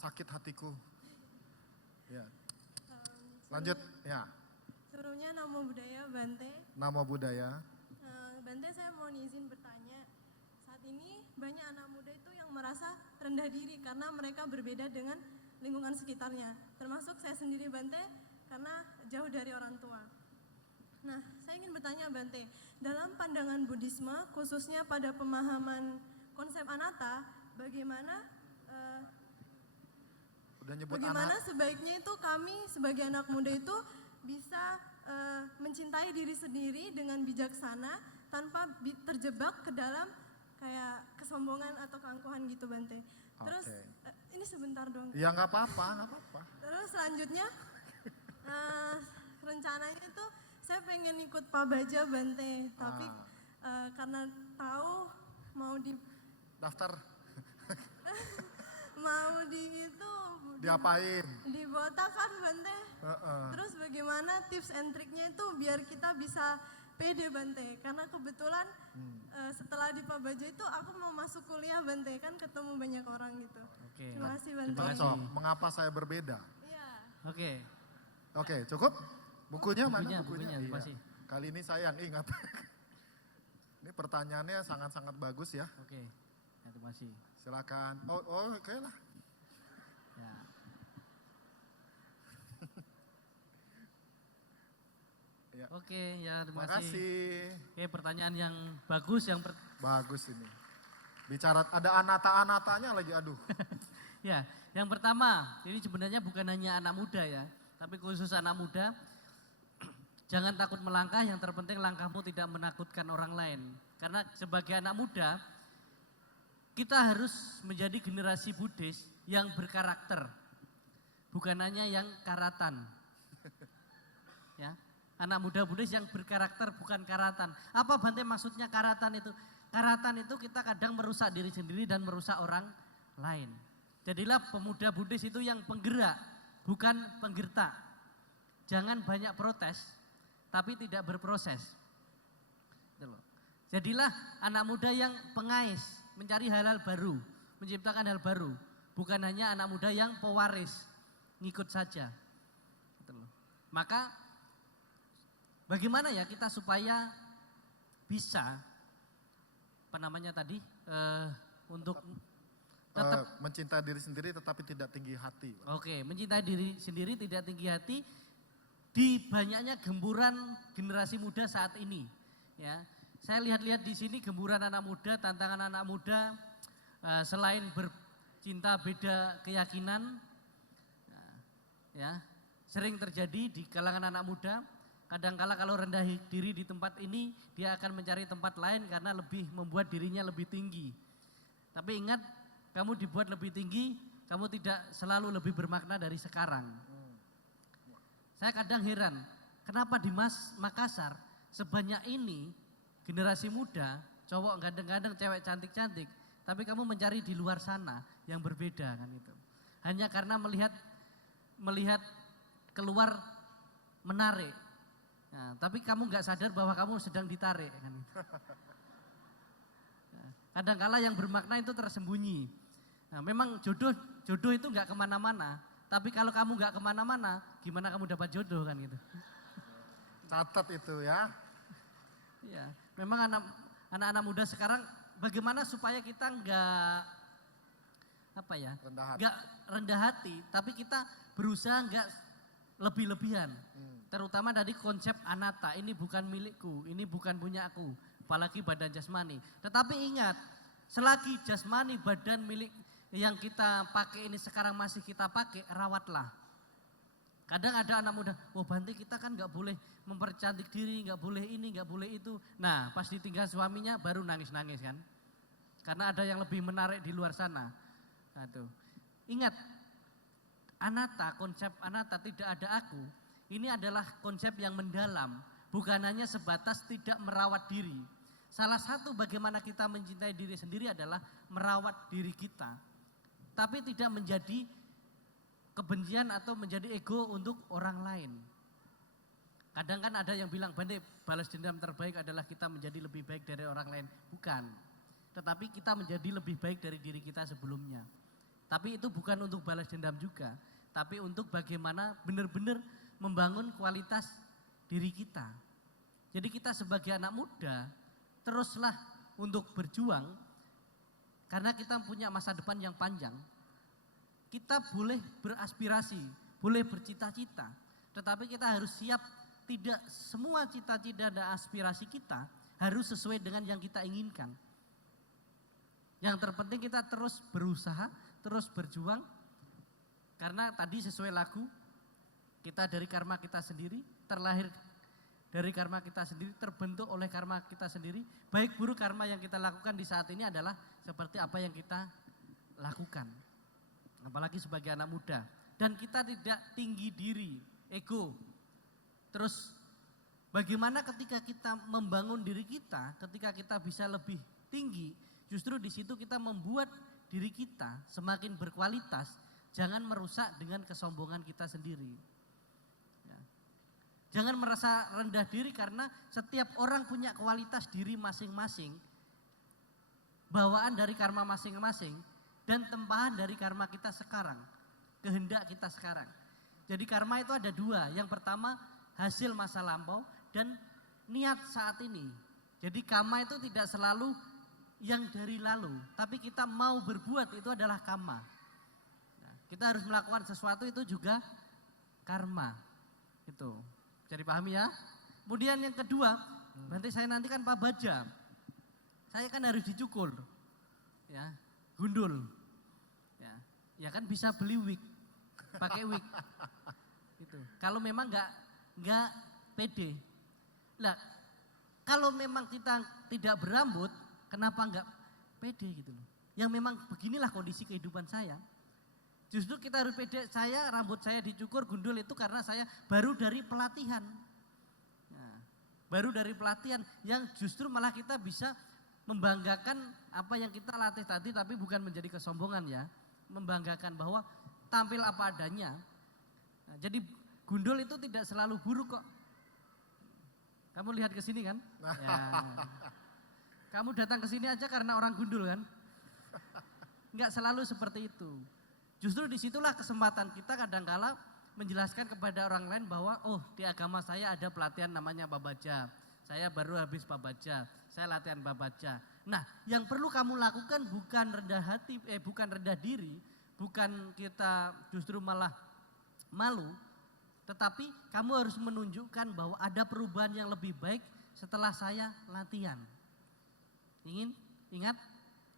Sakit hatiku. Ya. Lanjut, ya. Sebelumnya Namo Buddhaya Bante. Namo Buddhaya. Bante, saya mau izin bertanya. Saat ini banyak anak muda itu yang merasa rendah diri karena mereka berbeda dengan lingkungan sekitarnya. Termasuk saya sendiri Bante, karena jauh dari orang tua. Nah, saya ingin bertanya Bante, dalam pandangan Buddhisme, khususnya pada pemahaman konsep anatta, bagaimana sebaiknya itu kami sebagai anak muda itu bisa mencintai diri sendiri dengan bijaksana tanpa terjebak ke dalam kayak kesombongan atau keangkuhan gitu Bante. Terus ini sebentar dong. Ya nggak apa-apa. Terus selanjutnya rencananya itu saya pengen ikut Pak Baja Bante, tapi karena tahu mau Daftar Mau di itu diapain? dibotakan Bante. Heeh. Terus bagaimana tips and triknya itu biar kita bisa pede Bante? Karena kebetulan setelah di Pabaja itu aku mau masuk kuliah Bante, kan ketemu banyak orang gitu. Oke. Terima kasih Bante. Terima kasih. Cocok. Mengapa saya berbeda? Iya. Oke. Oke, cukup? Bukunya mana? Bukunya, terima Iya. kasih. Kali ini saya yang ingat. Ini pertanyaannya sangat-sangat bagus ya. Oke. Ya, terima kasih. Silakan. Oh, oke lah. Ya. Ya. Oke, ya terima Terima kasih. kasih. Oke, pertanyaan yang bagus Bagus ini. Bicara ada anata-anatanya lagi, aduh. ya, yang pertama, ini sebenarnya bukan hanya anak muda ya, tapi khusus anak muda. Jangan takut melangkah, yang terpenting langkahmu tidak menakutkan orang lain. Karena sebagai anak muda, kita harus menjadi generasi Buddhis yang berkarakter. Bukan hanya yang karatan. Ya, anak muda Buddhis yang berkarakter bukan karatan. Apa Bante maksudnya karatan itu? Karatan itu kita kadang merusak diri sendiri dan merusak orang lain. Jadilah pemuda Buddhis itu yang penggerak, bukan penggertak. Jangan banyak protes, tapi tidak berproses. Gitu loh. Jadilah anak muda yang pengais, mencari hal-hal baru, menciptakan hal baru. Bukan hanya anak muda yang pewaris, ngikut saja. Gitu loh. Maka bagaimana ya kita supaya bisa, apa namanya tadi, untuk tetap mencintai diri sendiri tetapi tidak tinggi hati. Oke, mencintai diri sendiri tidak tinggi hati di banyaknya gemburan generasi muda saat ini. Ya, saya lihat-lihat di sini gemburan anak muda, tantangan anak muda, selain bercinta beda keyakinan, ya sering terjadi di kalangan anak muda. Kadangkala kalau rendah diri di tempat ini, dia akan mencari tempat lain karena lebih membuat dirinya lebih tinggi. Tapi ingat, kamu dibuat lebih tinggi, kamu tidak selalu lebih bermakna dari sekarang. Saya kadang heran, kenapa di Makassar sebanyak ini generasi muda, cowok gandeng-gandeng, cewek cantik-cantik, tapi kamu mencari di luar sana yang berbeda kan itu. Hanya karena melihat keluar menarik. Nah, tapi kamu nggak sadar bahwa kamu sedang ditarik kan. Kadangkala yang bermakna itu tersembunyi. Nah, memang jodoh itu nggak kemana-mana. Tapi kalau kamu nggak kemana-mana, gimana kamu dapat jodoh kan gitu? Catat itu ya. Iya, memang anak-anak muda sekarang bagaimana supaya kita nggak rendah hati, tapi kita berusaha nggak lebih-lebihan. Terutama dari konsep anatta, ini bukan milikku, ini bukan punya aku, apalagi badan jasmani. Tetapi ingat, selagi jasmani badan milik yang kita pakai ini sekarang masih kita pakai, rawatlah. Kadang ada anak muda, oh Bante kita kan nggak boleh mempercantik diri, nggak boleh ini, nggak boleh itu. Nah pas ditinggal suaminya baru nangis-nangis kan. Karena ada yang lebih menarik di luar sana. Nah, tuh. Ingat, anatta, konsep anatta tidak ada aku. Ini adalah konsep yang mendalam, bukan hanya sebatas tidak merawat diri. Salah satu bagaimana kita mencintai diri sendiri adalah merawat diri kita. Tapi tidak menjadi kebencian atau menjadi ego untuk orang lain. Kadang kan ada yang bilang, Bante, balas dendam terbaik adalah kita menjadi lebih baik dari orang lain. Bukan. Tetapi kita menjadi lebih baik dari diri kita sebelumnya. Tapi itu bukan untuk balas dendam juga. Tapi untuk bagaimana benar-benar membangun kualitas diri kita. Jadi kita sebagai anak muda, teruslah untuk berjuang. Karena kita punya masa depan yang panjang. Kita boleh beraspirasi, boleh bercita-cita. Tetapi kita harus siap, tidak semua cita-cita dan aspirasi kita harus sesuai dengan yang kita inginkan. Yang terpenting kita terus berusaha, terus berjuang. Karena tadi sesuai lagu, kita dari karma kita sendiri, terlahir dari karma kita sendiri, terbentuk oleh karma kita sendiri. Baik buruk karma yang kita lakukan di saat ini adalah seperti apa yang kita lakukan. Apalagi sebagai anak muda. Dan kita tidak tinggi diri, ego. Terus bagaimana ketika kita membangun diri kita, ketika kita bisa lebih tinggi, Justru di situ kita membuat diri kita semakin berkualitas, jangan merusak dengan kesombongan kita sendiri. Ya. Jangan merasa rendah diri karena setiap orang punya kualitas diri masing-masing, bawaan dari karma masing-masing, dan tempahan dari karma kita sekarang, kehendak kita sekarang. Jadi karma itu ada dua, yang pertama hasil masa lampau dan niat saat ini. Jadi karma itu tidak selalu yang dari lalu, tapi kita mau berbuat itu adalah karma. Nah, kita harus melakukan sesuatu itu juga karma. Itu, bisa dipahami ya. Kemudian yang kedua, nanti saya nanti kan Pak Baja, saya kan harus dicukur, ya, gundul, ya kan bisa beli wig, pakai wig, gitu. Kalau memang nggak pede, lah kalau memang kita tidak berambut, kenapa nggak pede gitu loh? Yang memang beginilah kondisi kehidupan saya. Justru kita harus pede. Rambut saya dicukur gundul itu karena saya baru dari pelatihan. Nah, baru dari pelatihan yang justru malah kita bisa membanggakan apa yang kita latih tadi, tapi bukan menjadi kesombongan ya. Membanggakan bahwa tampil apa adanya. Nah, jadi gundul itu tidak selalu buruk kok. Kamu lihat ke sini kan? Ya. Kamu datang ke sini aja karena orang gundul kan? Enggak selalu seperti itu. Justru disitulah kesempatan kita kadangkala menjelaskan kepada orang lain bahwa oh di agama saya ada pelatihan namanya Babaja. Saya baru habis Babaja, saya latihan Babaja. Nah yang perlu kamu lakukan bukan rendah hati, bukan rendah diri, bukan kita justru malah malu. Tetapi kamu harus menunjukkan bahwa ada perubahan yang lebih baik setelah saya latihan. Ingat,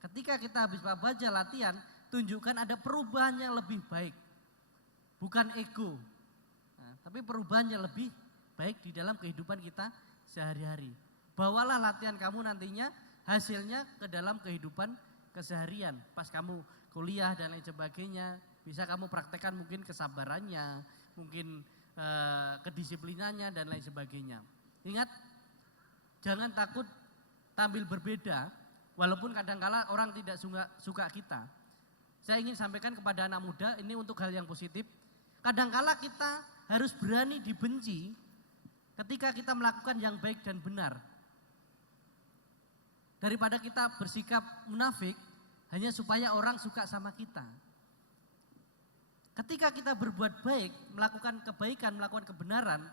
ketika kita habis Babaja latihan, tunjukkan ada perubahan yang lebih baik. Bukan ego, nah, tapi perubahan yang lebih baik di dalam kehidupan kita sehari-hari. Bawalah latihan kamu nantinya, hasilnya ke dalam kehidupan keseharian. Pas kamu kuliah dan lain sebagainya, bisa kamu praktekkan mungkin kesabarannya, mungkin kedisiplinannya dan lain sebagainya. Ingat, jangan takut tampil berbeda, walaupun kadangkala orang tidak suka kita. Saya ingin sampaikan kepada anak muda, ini untuk hal yang positif. Kadangkala kita harus berani dibenci ketika kita melakukan yang baik dan benar. Daripada kita bersikap munafik hanya supaya orang suka sama kita. Ketika kita berbuat baik, melakukan kebaikan, melakukan kebenaran,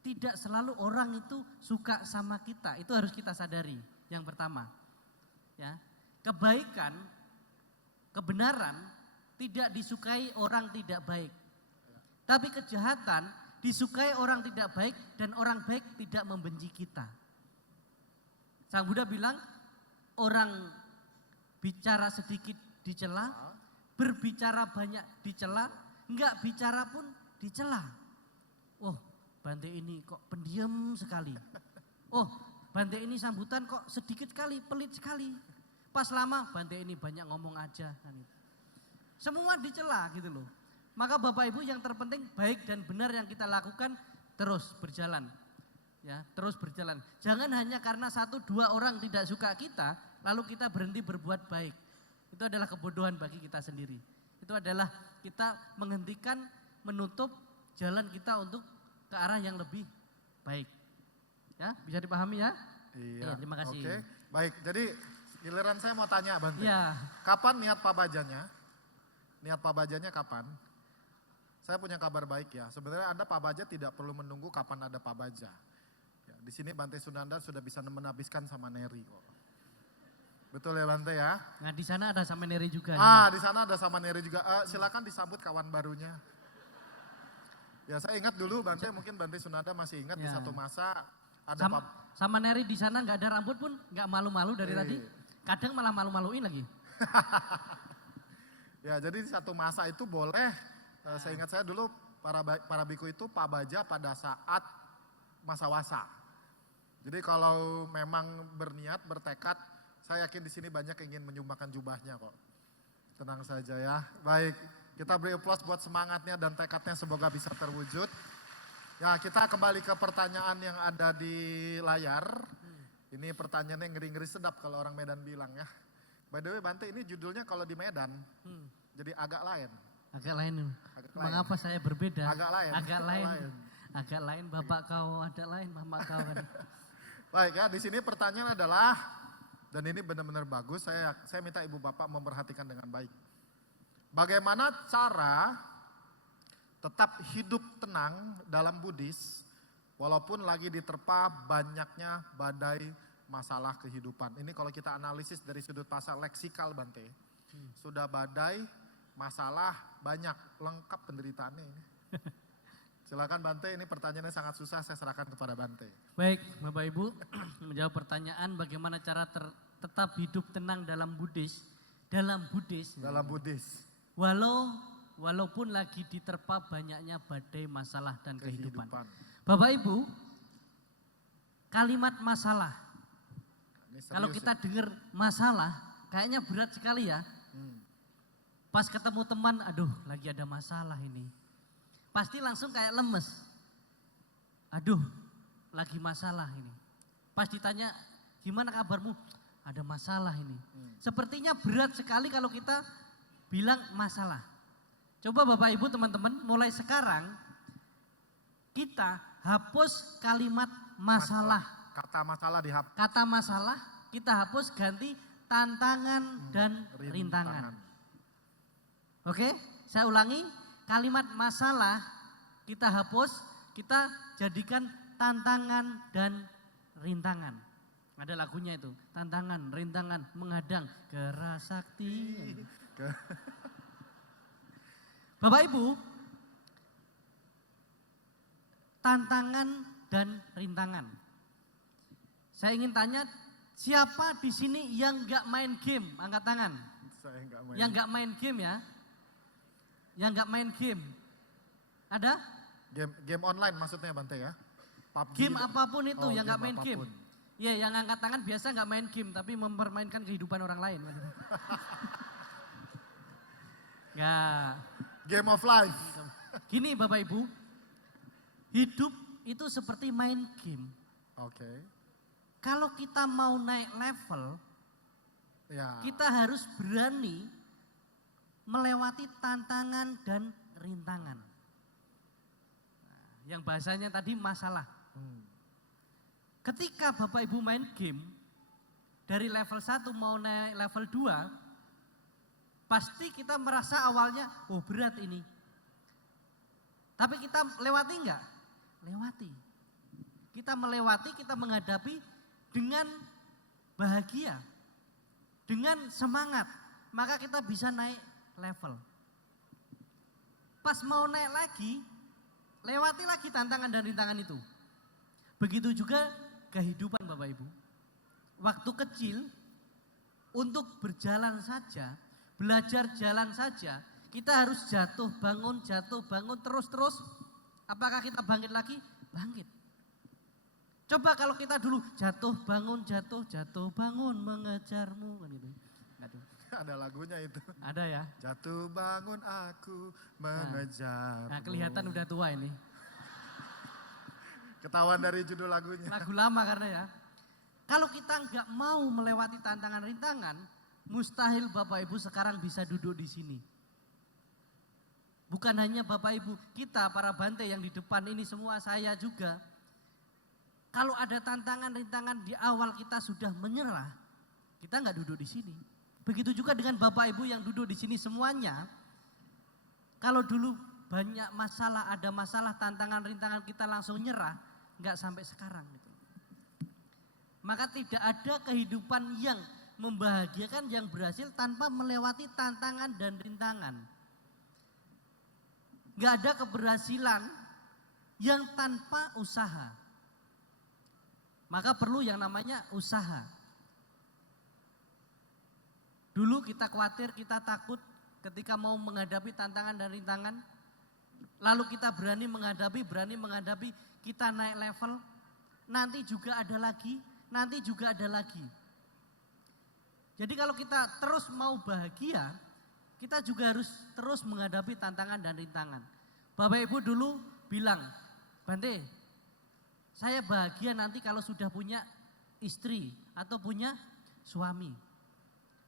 tidak selalu orang itu suka sama kita. Itu harus kita sadari. Yang pertama, ya, kebaikan, kebenaran tidak disukai orang tidak baik. Tapi kejahatan disukai orang tidak baik dan orang baik tidak membenci kita. Sang Buddha bilang, orang bicara sedikit dicela, berbicara banyak dicela, enggak bicara pun dicela. Oh, Bante ini kok pendiam sekali. Oh, Bante ini sambutan kok sedikit sekali, pelit sekali. Pas lama Bante ini banyak ngomong aja. Semua dicela gitu loh. Maka Bapak Ibu yang terpenting baik dan benar yang kita lakukan terus berjalan. Ya, terus berjalan. Jangan hanya karena 1-2 orang tidak suka kita, lalu kita berhenti berbuat baik. Itu adalah kebodohan bagi kita sendiri. Itu adalah kita menghentikan, menutup jalan kita untuk ke arah yang lebih baik. Ya, bisa dipahami ya? Iya. Terima kasih. Oke, baik. Jadi giliran saya mau tanya Bante. Ya. Kapan niat Pak Bajanya? Niat Pak Bajanya kapan? Saya punya kabar baik ya. Sebenarnya Anda Pak Baja tidak perlu menunggu kapan ada Pak Baja. Ya, di sini Bante Sunanda sudah bisa menabiskan sama Neri kok. Betul ya Bante ya? Nah di sana ada Samaneri juga. Di sana ada sama Neri juga. Silakan disambut kawan barunya. Ya saya ingat dulu Bante, mungkin Bante Sunanda masih ingat di Ya. satu masa ada Samaneri di sana nggak ada rambut pun nggak malu-malu dari tadi. Kadang malah malu-maluin lagi. Ya jadi di satu masa itu boleh, saya ingat saya dulu para biku itu Pak Baja pada saat masa wasa. Jadi kalau memang berniat, bertekad, saya yakin di sini banyak yang ingin menyumbangkan jubahnya kok. Tenang saja ya. Baik, kita beri aplaus buat semangatnya dan tekadnya semoga bisa terwujud. Ya kita kembali ke pertanyaan yang ada di layar. Ini pertanyaannya ngeri-ngeri sedap kalau orang Medan bilang ya. By the way Bante, ini judulnya kalau di Medan jadi agak lain. Agak lain. Agak lain. Mengapa saya berbeda? Agak lain. Agak lain. Agak lain. Agak lain bapak kau, ada lain mama kau kan. Baik ya, di sini pertanyaan adalah, dan ini benar-benar bagus, saya minta ibu bapak memperhatikan dengan baik. Bagaimana cara tetap hidup tenang dalam Buddhis, walaupun lagi diterpa banyaknya badai masalah kehidupan. Ini kalau kita analisis dari sudut pasar leksikal Bante, sudah badai, masalah, banyak, lengkap penderitaannya ini. Silakan Bante, ini pertanyaannya sangat susah, saya serahkan kepada Bante. Baik, Bapak Ibu, menjawab pertanyaan bagaimana cara tetap hidup tenang dalam Buddhis. Dalam Buddhis. Walaupun lagi diterpa banyaknya badai masalah dan kehidupan. Bapak Ibu, kalimat masalah. Kalau kita dengar masalah, kayaknya berat sekali ya. Pas ketemu teman, aduh lagi ada masalah ini. Pasti langsung kayak lemes. Aduh, lagi masalah ini. Pas ditanya, gimana kabarmu? Ada masalah ini. Sepertinya berat sekali kalau kita bilang masalah. Coba Bapak Ibu teman-teman, mulai sekarang kita hapus kalimat masalah. Kata masalah dihapus. Kata masalah kita hapus, ganti tantangan dan rintangan. Oke, saya ulangi. Kalimat masalah kita hapus, kita jadikan tantangan dan rintangan. Ada lagunya itu, tantangan, rintangan, menghadang, gerasakti. Bapak Ibu, tantangan dan rintangan. Saya ingin tanya, siapa di sini yang nggak main game? Angkat tangan. Saya nggak main. Yang nggak main game ya? Yang nggak main game, ada? Game online maksudnya Bante ya? PUBG, Game apapun itu yang nggak main apapun. game. Ya, yang angkat tangan biasa nggak main game, tapi mempermainkan kehidupan orang lain. Nggak. Game of life. Gini Bapak Ibu, hidup itu seperti main game. Oke. Kalau kita mau naik level, Ya. kita harus berani melewati tantangan dan rintangan. Nah, yang bahasanya tadi masalah. Ketika Bapak Ibu main game, dari level 1 mau naik level 2, pasti kita merasa awalnya, oh berat ini. Tapi kita lewati enggak? Lewati. Kita melewati, kita menghadapi dengan bahagia, dengan semangat. Maka kita bisa naik level. Pas mau naik lagi, lewati lagi tantangan dan rintangan itu. Begitu juga kehidupan Bapak Ibu. Waktu kecil, untuk berjalan saja, belajar jalan saja, kita harus jatuh bangun, terus. Apakah kita bangkit lagi? Bangkit. Coba kalau kita dulu jatuh bangun mengejarmu kan gitu. Aduh. Ada lagunya itu. Ada ya. Jatuh bangun aku mengejar. Nah, kelihatan udah tua ini. Ketahuan dari judul lagunya. Lagu lama karena ya. Kalau kita nggak mau melewati tantangan rintangan, mustahil Bapak Ibu sekarang bisa duduk di sini. Bukan hanya Bapak Ibu, kita para Bante yang di depan ini semua, saya juga. Kalau ada tantangan rintangan di awal kita sudah menyerah, kita nggak duduk di sini. Begitu juga dengan Bapak Ibu yang duduk di sini semuanya. Kalau dulu banyak masalah, ada masalah, tantangan, rintangan kita langsung nyerah, nggak sampai sekarang. Gitu. Maka tidak ada kehidupan yang membahagiakan, yang berhasil tanpa melewati tantangan dan rintangan. Nggak ada keberhasilan yang tanpa usaha. Maka perlu yang namanya usaha. Dulu kita khawatir, kita takut ketika mau menghadapi tantangan dan rintangan. Lalu kita berani menghadapi, kita naik level. Nanti juga ada lagi, Jadi kalau kita terus mau bahagia, kita juga harus terus menghadapi tantangan dan rintangan. Bapak Ibu dulu bilang, Bante, saya bahagia nanti kalau sudah punya istri atau punya suami.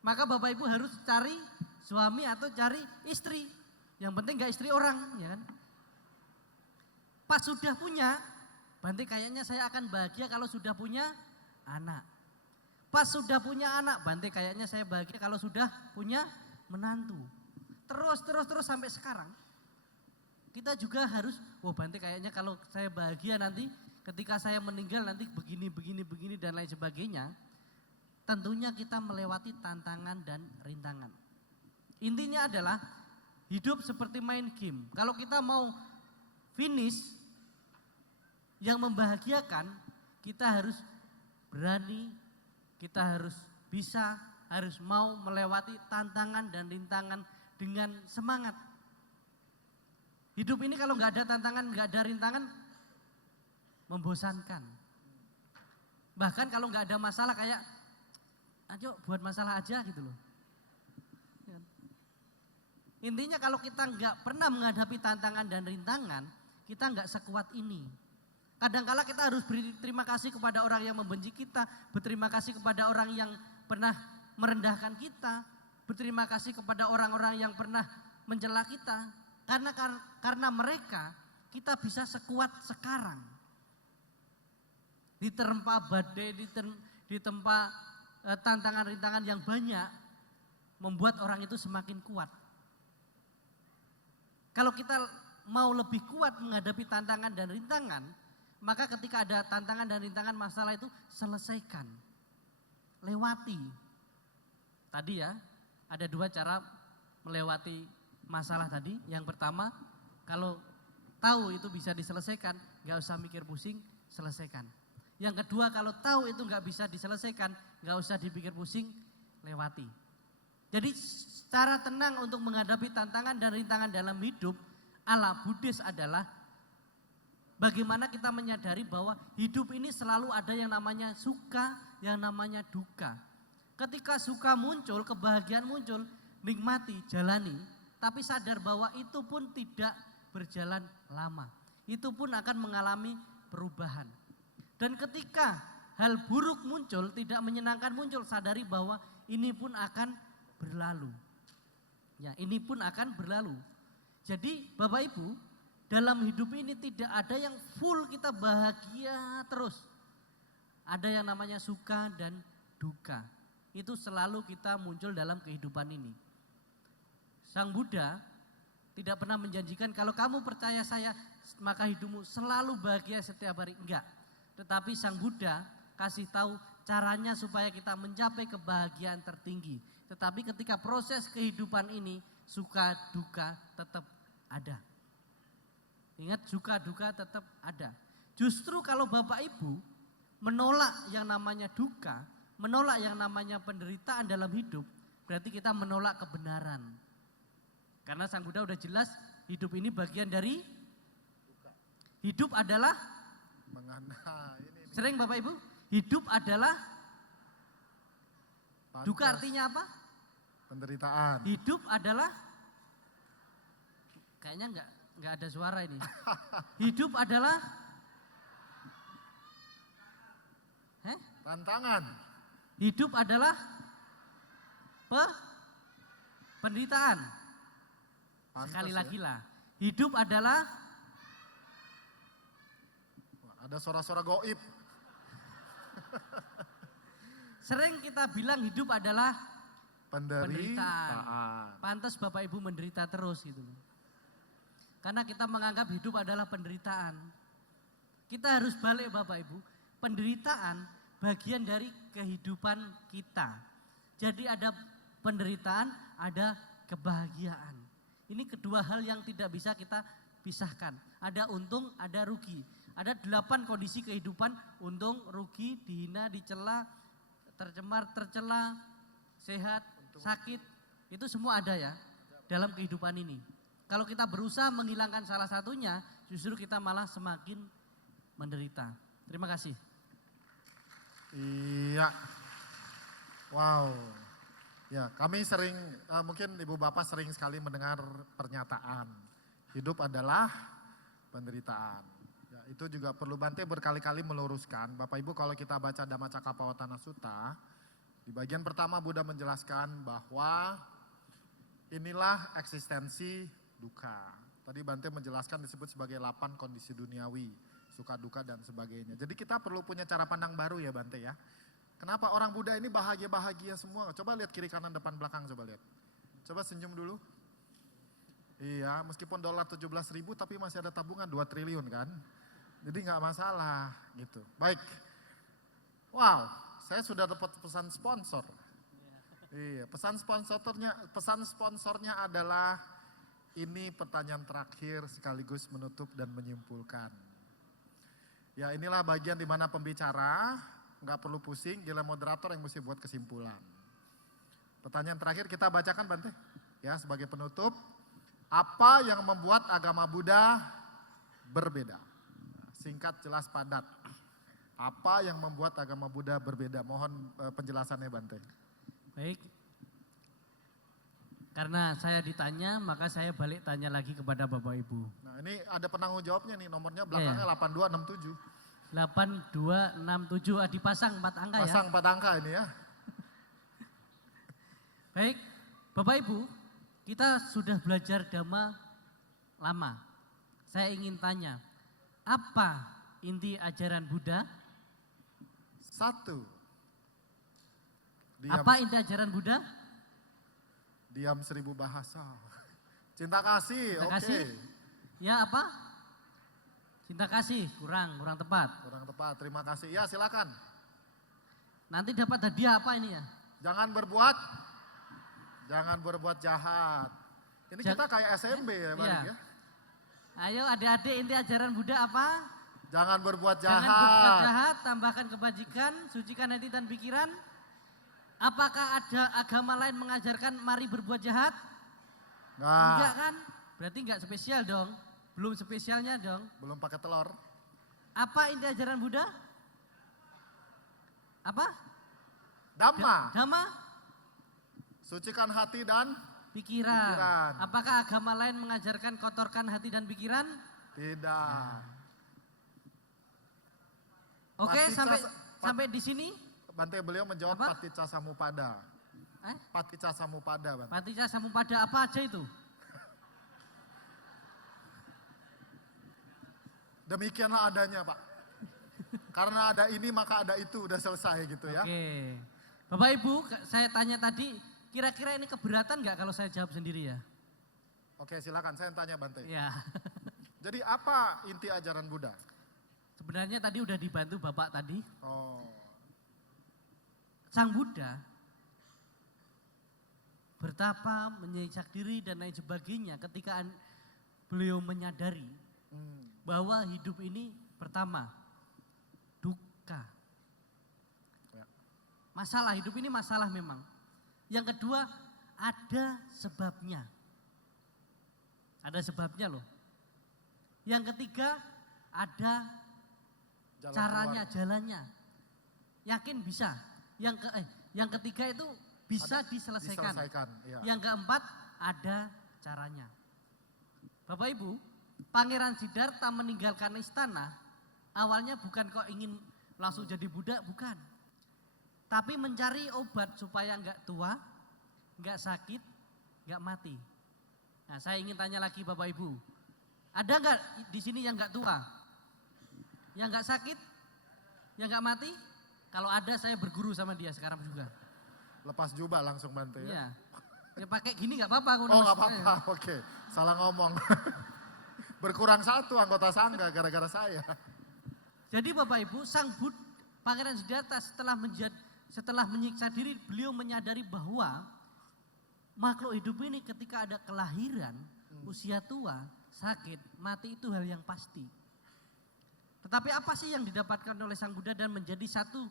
Maka Bapak Ibu harus cari suami atau cari istri. Yang penting gak istri orang, ya kan? Pas sudah punya, Bante kayaknya saya akan bahagia kalau sudah punya anak. Pas sudah punya anak, Bante kayaknya saya bahagia kalau sudah punya menantu. Terus sampai sekarang. Kita juga harus, Bante kayaknya kalau saya bahagia nanti ketika saya meninggal nanti begini dan lain sebagainya. Tentunya kita melewati tantangan dan rintangan. Intinya adalah hidup seperti main game. Kalau kita mau finish yang membahagiakan, kita harus berani, kita harus bisa, harus mau melewati tantangan dan rintangan dengan semangat. Hidup ini kalau nggak ada tantangan, nggak ada rintangan, membosankan. Bahkan kalau nggak ada masalah kayak, ayo buat masalah aja gitu loh. Intinya kalau kita nggak pernah menghadapi tantangan dan rintangan, kita nggak sekuat ini. Kadangkala kita harus berterima kasih kepada orang yang membenci kita, berterima kasih kepada orang yang pernah merendahkan kita, berterima kasih kepada orang-orang yang pernah mencela kita. Karena mereka kita bisa sekuat sekarang. Diterpa badai, ditempa tantangan rintangan yang banyak, membuat orang itu semakin kuat. Kalau kita mau lebih kuat menghadapi tantangan dan rintangan, maka ketika ada tantangan dan rintangan masalah itu selesaikan. Lewati. Tadi ya, ada 2 cara melewati masalah tadi. Yang pertama, kalau tahu itu bisa diselesaikan, gak usah mikir pusing, selesaikan. Yang kedua, kalau tahu itu gak bisa diselesaikan, gak usah dipikir pusing, lewati. Jadi cara tenang untuk menghadapi tantangan dan rintangan dalam hidup ala Buddhis adalah bagaimana kita menyadari bahwa hidup ini selalu ada yang namanya suka, yang namanya duka. Ketika suka muncul, kebahagiaan muncul, nikmati, jalani, tapi sadar bahwa itu pun tidak berjalan lama. Itu pun akan mengalami perubahan. Dan ketika hal buruk muncul, tidak menyenangkan muncul, sadari bahwa ini pun akan berlalu. Ya, ini pun akan berlalu. Jadi Bapak Ibu, dalam hidup ini tidak ada yang full kita bahagia terus. Ada yang namanya suka dan duka. Itu selalu kita muncul dalam kehidupan ini. Sang Buddha tidak pernah menjanjikan kalau kamu percaya saya maka hidupmu selalu bahagia setiap hari. Enggak. Tetapi Sang Buddha kasih tahu caranya supaya kita mencapai kebahagiaan tertinggi. Tetapi ketika proses kehidupan ini suka duka tetap ada. Ingat, suka duka tetap ada. Justru kalau Bapak Ibu menolak yang namanya duka, menolak yang namanya penderitaan dalam hidup, berarti kita menolak kebenaran. Karena Sang Buddha udah jelas hidup ini bagian dari hidup adalah sering Bapak Ibu, hidup adalah duka artinya apa? Penderitaan. Hidup adalah kayaknya enggak ada suara ini. Hidup adalah tantangan. Hidup adalah penderitaan. Sekali lagi lah. Hidup adalah ada suara-suara goib. sering kita bilang hidup adalah Penderitaan. Pantas Bapak Ibu menderita terus gitu. Karena kita menganggap hidup adalah penderitaan. Kita harus balik Bapak Ibu. Penderitaan bagian dari kehidupan kita. Jadi ada penderitaan, ada kebahagiaan. Ini kedua hal yang tidak bisa kita pisahkan. Ada untung, ada rugi. Ada 8 kondisi kehidupan, untung, rugi, dihina, dicela, tercemar, tercela, sehat, sakit. Itu semua ada ya dalam kehidupan ini. Kalau kita berusaha menghilangkan salah satunya, justru kita malah semakin menderita. Terima kasih. Iya. Wow. Ya, kami sering, mungkin Ibu Bapak sering sekali mendengar pernyataan, hidup adalah penderitaan. Ya, itu juga perlu Bante berkali-kali meluruskan. Bapak Ibu kalau kita baca Dhamma Cakkappavattana Sutta, di bagian pertama Buddha menjelaskan bahwa inilah eksistensi duka. Tadi Bante menjelaskan disebut sebagai 8 kondisi duniawi, suka duka dan sebagainya. Jadi kita perlu punya cara pandang baru ya Bante ya. Kenapa orang Buddha ini bahagia-bahagia semua? Coba lihat kiri kanan depan belakang, coba lihat. Coba senyum dulu. Iya, meskipun dolar 17.000 tapi masih ada tabungan 2 triliun kan. Jadi nggak masalah gitu. Baik. Wow, saya sudah dapat pesan sponsor. Iya, pesan sponsornya adalah ini pertanyaan terakhir sekaligus menutup dan menyimpulkan. Ya inilah bagian di mana pembicara nggak perlu pusing, gila moderator yang mesti buat kesimpulan. Pertanyaan terakhir kita bacakan Bante, ya sebagai penutup. Apa yang membuat agama Buddha berbeda? Singkat, jelas, padat. Apa yang membuat agama Buddha berbeda? Mohon penjelasannya Bante. Baik. Karena saya ditanya, maka saya balik tanya lagi kepada Bapak Ibu. Nah ini ada penanggung jawabnya nih, nomornya belakangnya 8267. 8267, dipasang 4 angka ya. Pasang 4 angka ini ya. Baik, Bapak Ibu, kita sudah belajar Dhamma lama. Saya ingin tanya, apa inti ajaran Buddha? 1. Apa inti ajaran Buddha? Diam 1000 bahasa. Cinta kasih, Cinta oke. kasih? Ya apa? Cinta kasih, kurang tepat. Kurang tepat, terima kasih. Ya silakan. Nanti dapat hadiah apa ini ya? Jangan berbuat jahat. Ini kita kayak SMB ya Bang Iya. ya. Ayo adik-adik, inti ajaran Buddha apa? Jangan berbuat jahat. Jangan berbuat jahat, tambahkan kebajikan, sucikan hati dan pikiran. Apakah ada agama lain mengajarkan mari berbuat jahat? Enggak kan? Berarti enggak spesial dong. Belum spesialnya dong. Belum pakai telur. Apa inti ajaran Buddha? Apa? Dhamma. Dhamma? Sucikan hati dan Pikiran. Pikiran. Apakah agama lain mengajarkan kotorkan hati dan pikiran? tidak. Oke, Paticca- sampai di sini. Bante beliau menjawab Apa? Paticca Samuppada. Paticca Samuppada Bante. Paticca Samuppada apa aja itu? Demikianlah adanya Pak. Karena ada ini maka ada itu, udah selesai gitu ya. Oke. Bapak Ibu, saya tanya tadi, kira-kira ini keberatan nggak kalau saya jawab sendiri ya? Oke silakan, saya tanya Bante. Ya. Jadi apa inti ajaran Buddha? Sebenarnya tadi udah dibantu Bapak tadi. Oh, Sang Buddha bertapa, menyiksa diri dan lain sebagainya ketika beliau menyadari bahwa hidup ini pertama duka. Ya. Masalah, hidup ini masalah memang. Yang kedua ada sebabnya. Ada sebabnya loh. Yang ketiga ada jalan caranya, keluar. jalannya. Yakin bisa. Yang ketiga itu bisa diselesaikan. Ya. Yang keempat ada caranya. Bapak Ibu, Pangeran Siddhartha meninggalkan istana awalnya bukan kok ingin langsung jadi budak, bukan. Tapi mencari obat supaya nggak tua, nggak sakit, nggak mati. Nah, saya ingin tanya lagi Bapak Ibu, ada nggak di sini yang nggak tua, yang nggak sakit, yang nggak mati? Kalau ada saya berguru sama dia sekarang juga. Lepas jubah langsung Bante ya. Iya. Ya pakai gini nggak apa-apa. Oh nggak apa-apa, oke. Salah ngomong. Berkurang 1 anggota sangga gara-gara saya. Jadi Bapak Ibu, Pangeran Siddhartha setelah menyiksa diri, beliau menyadari bahwa makhluk hidup ini ketika ada kelahiran, usia tua, sakit, mati itu hal yang pasti. Tetapi apa sih yang didapatkan oleh Sang Buddha dan menjadi satu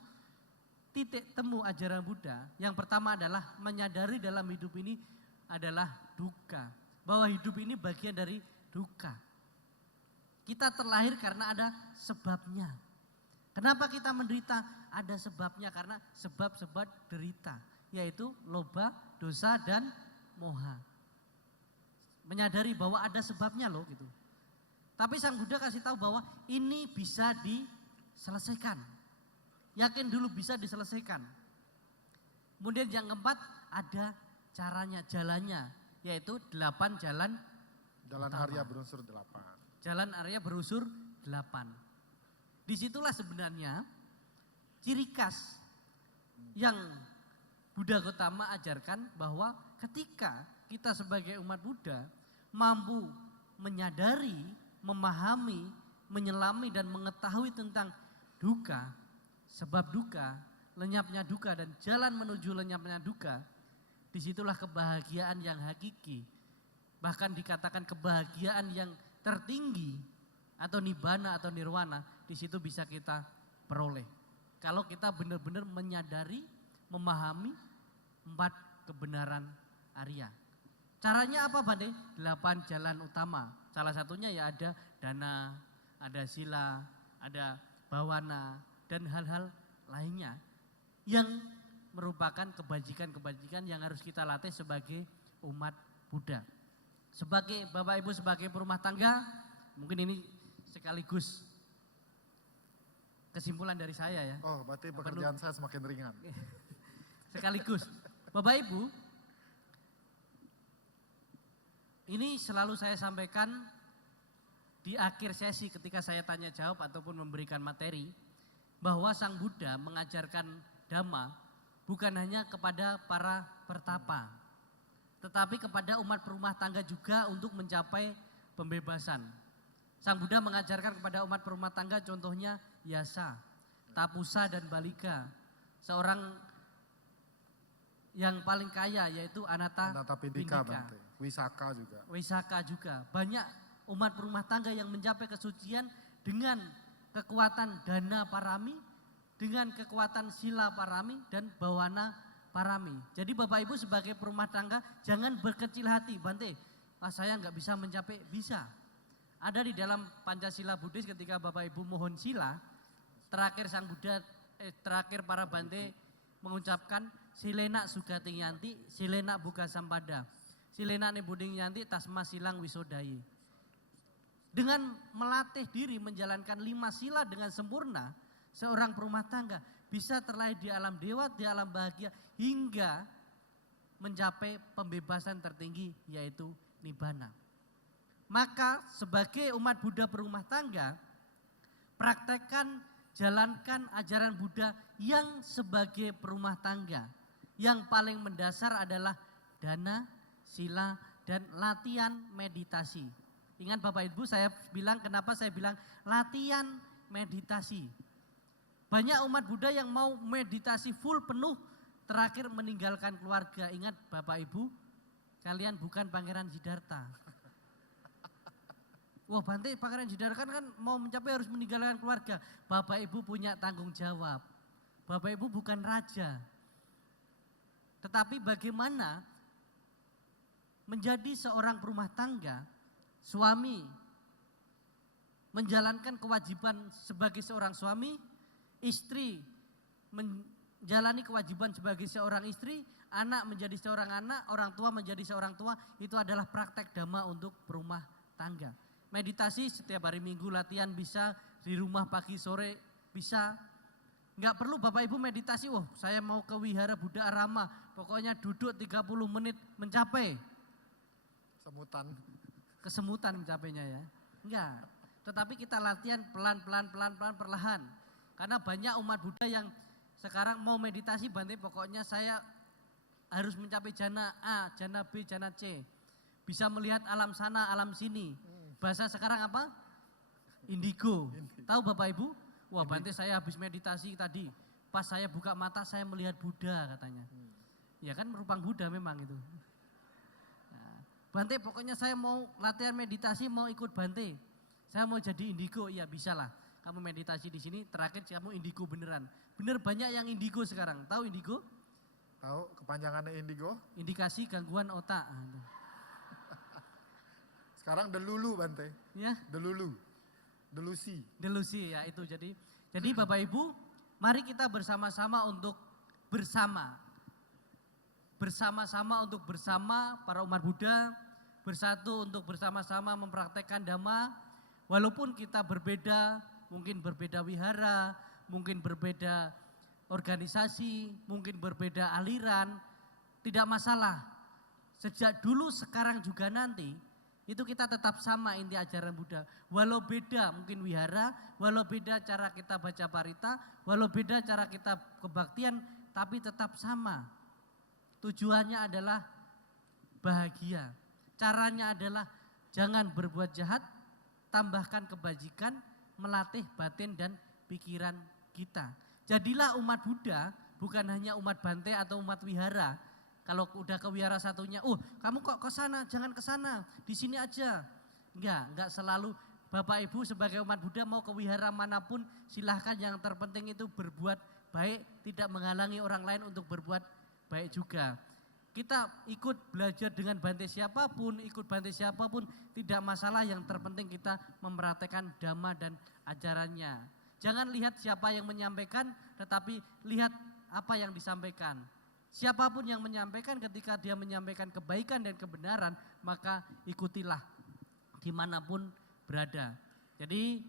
titik temu ajaran Buddha? Yang pertama adalah menyadari dalam hidup ini adalah duka. Bahwa hidup ini bagian dari duka. Kita terlahir karena ada sebabnya. Kenapa kita menderita? Ada sebabnya, karena sebab-sebab derita. Yaitu loba, dosa, dan moha. Menyadari bahwa ada sebabnya loh gitu. Tapi Sang Buddha kasih tahu bahwa ini bisa diselesaikan. Yakin dulu bisa diselesaikan. Kemudian yang keempat ada caranya, jalannya, yaitu 8 jalan Jalan utama. Arya berunsur 8. Jalan Arya berunsur 8. Disitulah sebenarnya ciri khas yang Buddha Gautama ajarkan bahwa ketika kita sebagai umat Buddha mampu menyadari, memahami, menyelami dan mengetahui tentang duka, sebab duka, lenyapnya duka dan jalan menuju lenyapnya duka, disitulah kebahagiaan yang hakiki. Bahkan dikatakan kebahagiaan yang tertinggi atau nibbana atau nirwana, di situ bisa kita peroleh. Kalau kita benar-benar menyadari, memahami 4 kebenaran Arya. Caranya apa Bante? 8 jalan utama. Salah satunya ya ada dana, ada sila, ada bawana, dan hal-hal lainnya yang merupakan kebajikan-kebajikan yang harus kita latih sebagai umat Buddha. Sebagai Bapak Ibu sebagai perumah tangga, mungkin ini sekaligus kesimpulan dari saya ya. Oh, berarti pekerjaan saya semakin ringan. Sekaligus, Bapak Ibu, ini selalu saya sampaikan di akhir sesi ketika saya tanya jawab ataupun memberikan materi, bahwa Sang Buddha mengajarkan Dhamma bukan hanya kepada para pertapa, tetapi kepada umat perumah tangga juga untuk mencapai pembebasan. Sang Buddha mengajarkan kepada umat perumah tangga contohnya Yasa, Tapusa dan Balika. Seorang yang paling kaya yaitu Anatta Pindika, Pindika. Bante. Wisaka juga. Wisaka juga. Banyak umat perumah tangga yang mencapai kesucian dengan kekuatan dana parami, dengan kekuatan sila parami dan bawana parami. Jadi Bapak Ibu sebagai perumah tangga jangan berkecil hati, Bante. Saya nggak bisa mencapai, bisa. Ada di dalam Pancasila Buddhis ketika Bapak Ibu mohon sila, terakhir Sang Buddha, terakhir para Bante mengucapkan silena sugati yanti, silena buka sampada, silena nebuding yanti tasma silang wisodayi. Dengan melatih diri menjalankan 5 sila dengan sempurna, seorang perumah tangga bisa terlahir di alam dewa, di alam bahagia hingga mencapai pembebasan tertinggi yaitu nibbana. Maka sebagai umat Buddha perumah tangga, praktekkan, jalankan ajaran Buddha yang sebagai perumah tangga. Yang paling mendasar adalah dana, sila, dan latihan meditasi. Ingat Bapak Ibu, saya bilang, kenapa saya bilang latihan meditasi. Banyak umat Buddha yang mau meditasi full penuh, terakhir meninggalkan keluarga. Ingat Bapak Ibu, kalian bukan Pangeran Siddhartha. Wah Bante, Pangeran Siddhartha kan mau mencapai harus meninggalkan keluarga. Bapak Ibu punya tanggung jawab. Bapak Ibu bukan raja. Tetapi bagaimana menjadi seorang perumah tangga, suami, menjalankan kewajiban sebagai seorang suami, istri menjalani kewajiban sebagai seorang istri, anak menjadi seorang anak, orang tua menjadi seorang tua, itu adalah praktek Dhamma untuk perumah tangga. Meditasi setiap hari Minggu latihan bisa, di rumah pagi sore bisa. Enggak perlu Bapak Ibu meditasi, wah saya mau ke Wihara Buddha Arama, pokoknya duduk 30 menit mencapai. Semutan. Kesemutan mencapainya ya. Enggak. Tetapi kita latihan pelan-pelan perlahan. Karena banyak umat Buddha yang sekarang mau meditasi, Bante pokoknya saya harus mencapai jana A, jana B, jana C. Bisa melihat alam sana, alam sini. Bahasa sekarang apa? Indigo. Tahu Bapak Ibu? Wah Bante saya habis meditasi tadi. Pas saya buka mata saya melihat Buddha katanya. Ya kan merupang Buddha memang itu. Nah, Bante pokoknya saya mau latihan meditasi, mau ikut Bante. Saya mau jadi indigo, ya bisa lah. Kamu meditasi di sini, terakhir kamu indigo beneran. Bener banyak yang indigo sekarang. Tahu indigo? Tahu kepanjangannya indigo? Indikasi gangguan otak. Sekarang delulu Bante. Ya, Delulu. Delusi. delusi ya itu. Jadi Bapak Ibu, mari kita bersama-sama untuk bersama. Bersama-sama untuk bersama para umat Buddha, bersatu untuk bersama-sama mempraktekkan Dhamma, Walaupun kita berbeda, mungkin berbeda wihara, mungkin berbeda organisasi, mungkin berbeda aliran, tidak masalah. Sejak dulu, sekarang juga nanti, itu kita tetap sama inti ajaran Buddha. Walau beda mungkin wihara, walau beda cara kita baca parita, walau beda cara kita kebaktian, tapi tetap sama. Tujuannya adalah bahagia. Caranya adalah jangan berbuat jahat, tambahkan kebajikan, melatih batin dan pikiran kita. Jadilah umat Buddha, bukan hanya umat Bante atau umat wihara. Kalau udah ke wihara satunya, kamu kok ke sana, jangan ke sana, di sini aja. Enggak selalu. Bapak Ibu sebagai umat Buddha mau ke wihara manapun silahkan, yang terpenting itu berbuat baik, tidak menghalangi orang lain untuk berbuat baik juga. Kita ikut belajar dengan Bante siapapun, ikut Bante siapapun, tidak masalah, yang terpenting kita mempraktekkan Dhamma dan ajarannya. Jangan lihat siapa yang menyampaikan, tetapi lihat apa yang disampaikan. Siapapun yang menyampaikan, ketika dia menyampaikan kebaikan dan kebenaran, maka ikutilah dimanapun berada. Jadi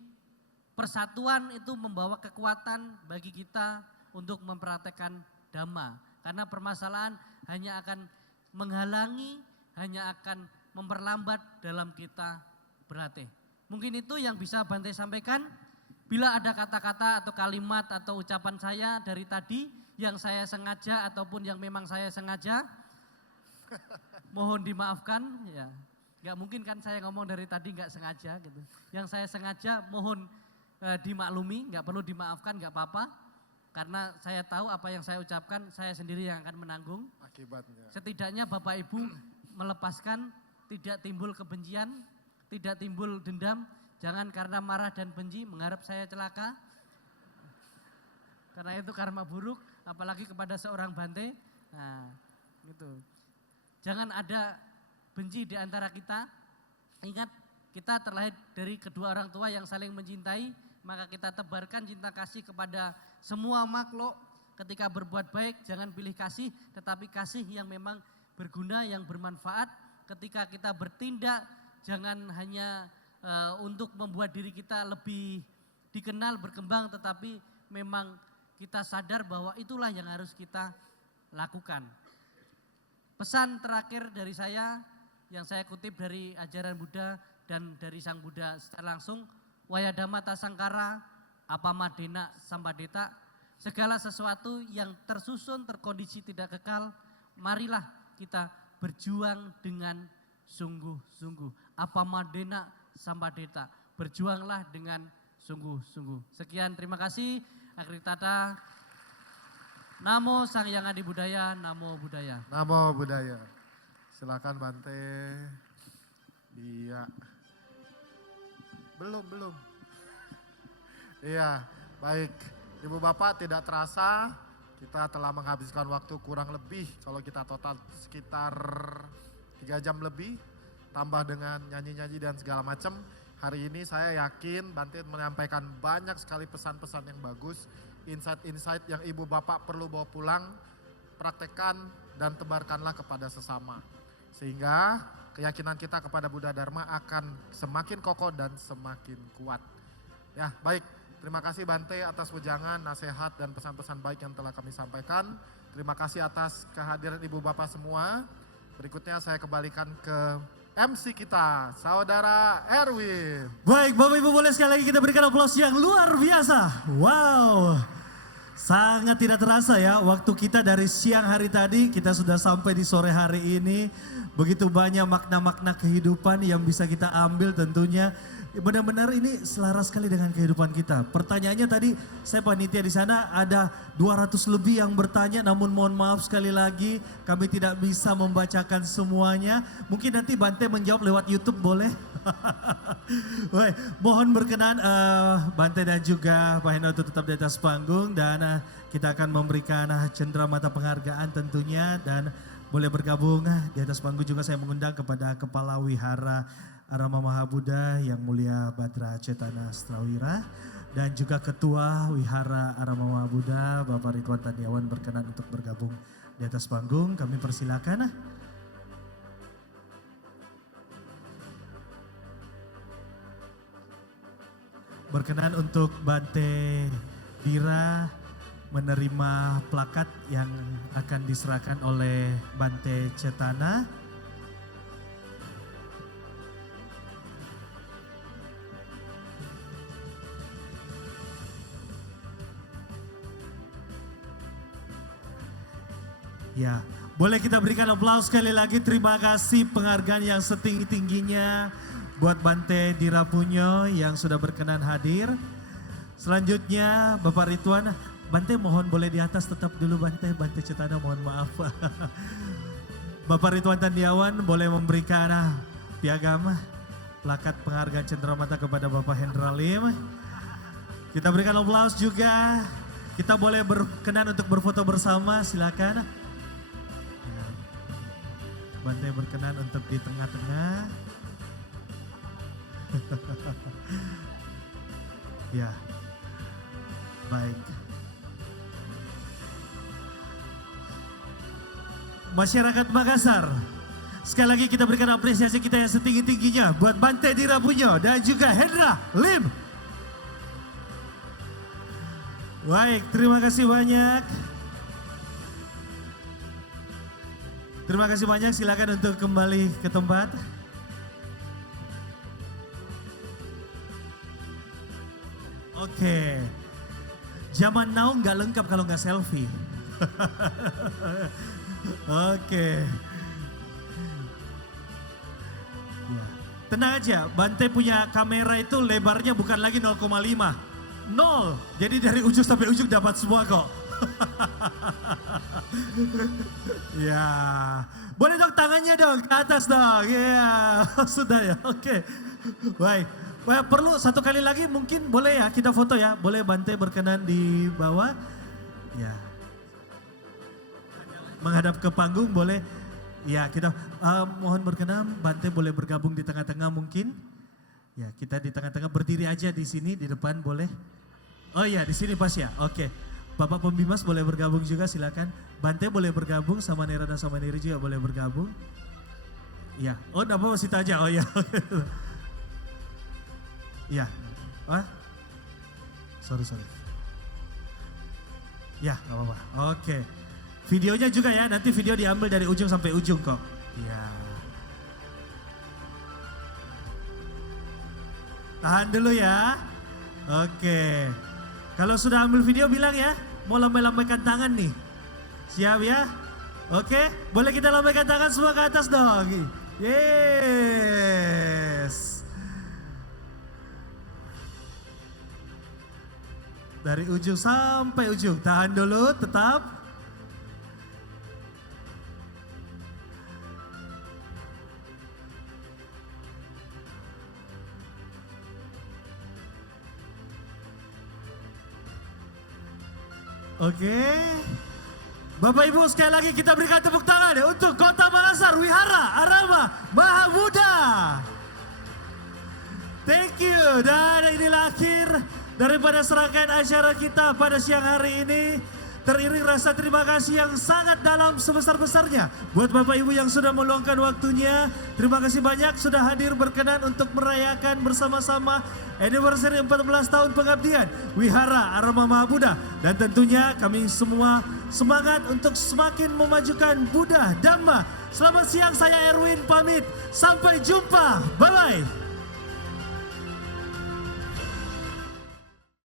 persatuan itu membawa kekuatan bagi kita untuk mempraktekkan Dhamma. Karena permasalahan hanya akan menghalangi, hanya akan memperlambat dalam kita berlatih. Mungkin itu yang bisa Bante sampaikan. Bila ada kata-kata atau kalimat atau ucapan saya dari tadi yang saya sengaja ataupun yang memang saya sengaja, mohon dimaafkan ya. Gak mungkin kan saya ngomong dari tadi gak sengaja gitu. Yang saya sengaja mohon dimaklumi, gak perlu dimaafkan, gak apa-apa. Karena saya tahu apa yang saya ucapkan, saya sendiri yang akan menanggung. Akibatnya. Setidaknya Bapak Ibu melepaskan, tidak timbul kebencian, tidak timbul dendam. Jangan karena marah dan benci mengharap saya celaka. Karena itu karma buruk, apalagi kepada seorang Bante. Nah, gitu. Jangan ada benci di antara kita. Ingat, kita terlahir dari kedua orang tua yang saling mencintai. Maka kita tebarkan cinta kasih kepada semua makhluk. Ketika berbuat baik jangan pilih kasih, tetapi kasih yang memang berguna, yang bermanfaat. Ketika kita bertindak jangan hanya untuk membuat diri kita lebih dikenal, berkembang, tetapi memang kita sadar bahwa itulah yang harus kita lakukan. Pesan terakhir dari saya yang saya kutip dari ajaran Buddha dan dari Sang Buddha secara langsung, Wayadhamma tasangkara apamadena sampadeta, segala sesuatu yang tersusun, terkondisi tidak kekal, marilah kita berjuang dengan sungguh-sungguh. Apamadena sampadeta, berjuanglah dengan sungguh-sungguh. Sekian, terima kasih. Akhir kata, Namo Sang Hyang Adi Budaya, Namo Buddhaya. Namo Buddhaya. Silakan Bante. Iya. Belum. Iya, baik. Ibu Bapak, tidak terasa kita telah menghabiskan waktu kurang lebih, kalau kita total sekitar 3 jam lebih, tambah dengan nyanyi-nyanyi dan segala macam. Hari ini saya yakin Bante menyampaikan banyak sekali pesan-pesan yang bagus, insight-insight yang Ibu Bapak perlu bawa pulang, praktekkan dan tebarkanlah kepada sesama. Sehingga keyakinan kita kepada Buddha Dharma akan semakin kokoh dan semakin kuat. Ya, baik. Terima kasih Bante atas wejangan, nasihat dan pesan-pesan baik yang telah kami sampaikan. Terima kasih atas kehadiran Ibu Bapak semua. Berikutnya saya kembalikan ke MC kita, Saudara Erwin. Baik, Bapak Ibu boleh sekali lagi kita berikan aplaus yang luar biasa. Wow, sangat tidak terasa ya waktu kita dari siang hari tadi, kita sudah sampai di sore hari ini. Begitu banyak makna-makna kehidupan yang bisa kita ambil tentunya. Benar-benar ini selaras sekali dengan kehidupan kita. Pertanyaannya tadi, saya panitia di sana ada 200 lebih yang bertanya, namun mohon maaf sekali lagi kami tidak bisa membacakan semuanya. Mungkin nanti Bante menjawab lewat YouTube boleh? Baik, mohon berkenan Bante dan juga Pak Hendra untuk tetap di atas panggung dan kita akan memberikan cenderamata penghargaan tentunya dan boleh bergabung di atas panggung. Juga saya mengundang kepada Kepala Wihara Arama Mahabudha yang mulia Badra Cetana Strawira dan juga Ketua Wihara Arama Mahabudha Bapak Ridwan Tandiawan berkenan untuk bergabung di atas panggung. Kami persilakan. berkenan untuk Bante Dira menerima plakat yang akan diserahkan oleh Bante Cetana. Ya, boleh kita berikan aplaus sekali lagi. Terima kasih penghargaan yang setinggi-tingginya buat Bante Dira Punyo yang sudah berkenan hadir. Selanjutnya Bapak Ridwan, Bante mohon boleh di atas tetap dulu Bante Cetana mohon maaf. Bapak Ridwan Tandiawan boleh memberikan piagam plakat penghargaan cenderamata kepada Bapak Hendra Lim. Kita berikan aplaus juga. Kita boleh berkenan untuk berfoto bersama, silakan. Bante berkenan untuk di tengah-tengah. Ya, baik. Masyarakat Makassar, sekali lagi kita berikan apresiasi kita yang setinggi-tingginya buat Bante Dira Punyo dan juga Hendra Lim. Baik, terima kasih banyak. Terima kasih banyak, silakan untuk kembali ke tempat. Oke, zaman now nggak lengkap kalau nggak selfie. Oke. Ya. Tenang aja, Bante punya kamera itu lebarnya bukan lagi 0,5. 0, jadi dari ujung sampai ujung dapat semua kok. Ya, boleh dong tangannya dong ke atas dong. Ya, sudah ya. Oke, baik. Perlu satu kali lagi mungkin boleh ya kita foto ya. Boleh Bante berkenan di bawah. Ya, menghadap ke panggung boleh. Ya kita mohon berkenan Bante boleh bergabung di tengah-tengah mungkin. Ya kita di tengah-tengah berdiri aja di sini di depan boleh. Oh iya di sini pas ya. Oke. Bapak Pembimas boleh bergabung juga silakan. Bante boleh bergabung sama Nera dan sama Niri juga boleh bergabung. Ya, oh enggak apa-apa situ aja. Oh ya. Ya. Sorry. Ya, enggak apa-apa. Oke. Videonya juga ya, nanti video diambil dari ujung sampai ujung kok. Ya. Tahan dulu ya. Oke. Kalau sudah ambil video bilang ya, mau lambaikan tangan nih. Siap ya? Oke, boleh kita lambaikan tangan semua ke atas dong. Yes. Dari ujung sampai ujung, tahan dulu tetap. Oke, Bapak Ibu sekali lagi kita berikan tepuk tangan ya untuk Kota Makassar Wihara Arama Mahamuda. Thank you, dan inilah akhir daripada serangkaian acara kita pada siang hari ini. Teriring rasa terima kasih yang sangat dalam sebesar-besarnya buat Bapak Ibu yang sudah meluangkan waktunya. Terima kasih banyak sudah hadir berkenan untuk merayakan bersama-sama anniversary 14 tahun pengabdian Wihara Arama Mahamuda. Dan tentunya kami semua semangat untuk semakin memajukan Buddha Dhamma. Selamat siang, saya Erwin pamit. Sampai jumpa. Bye-bye.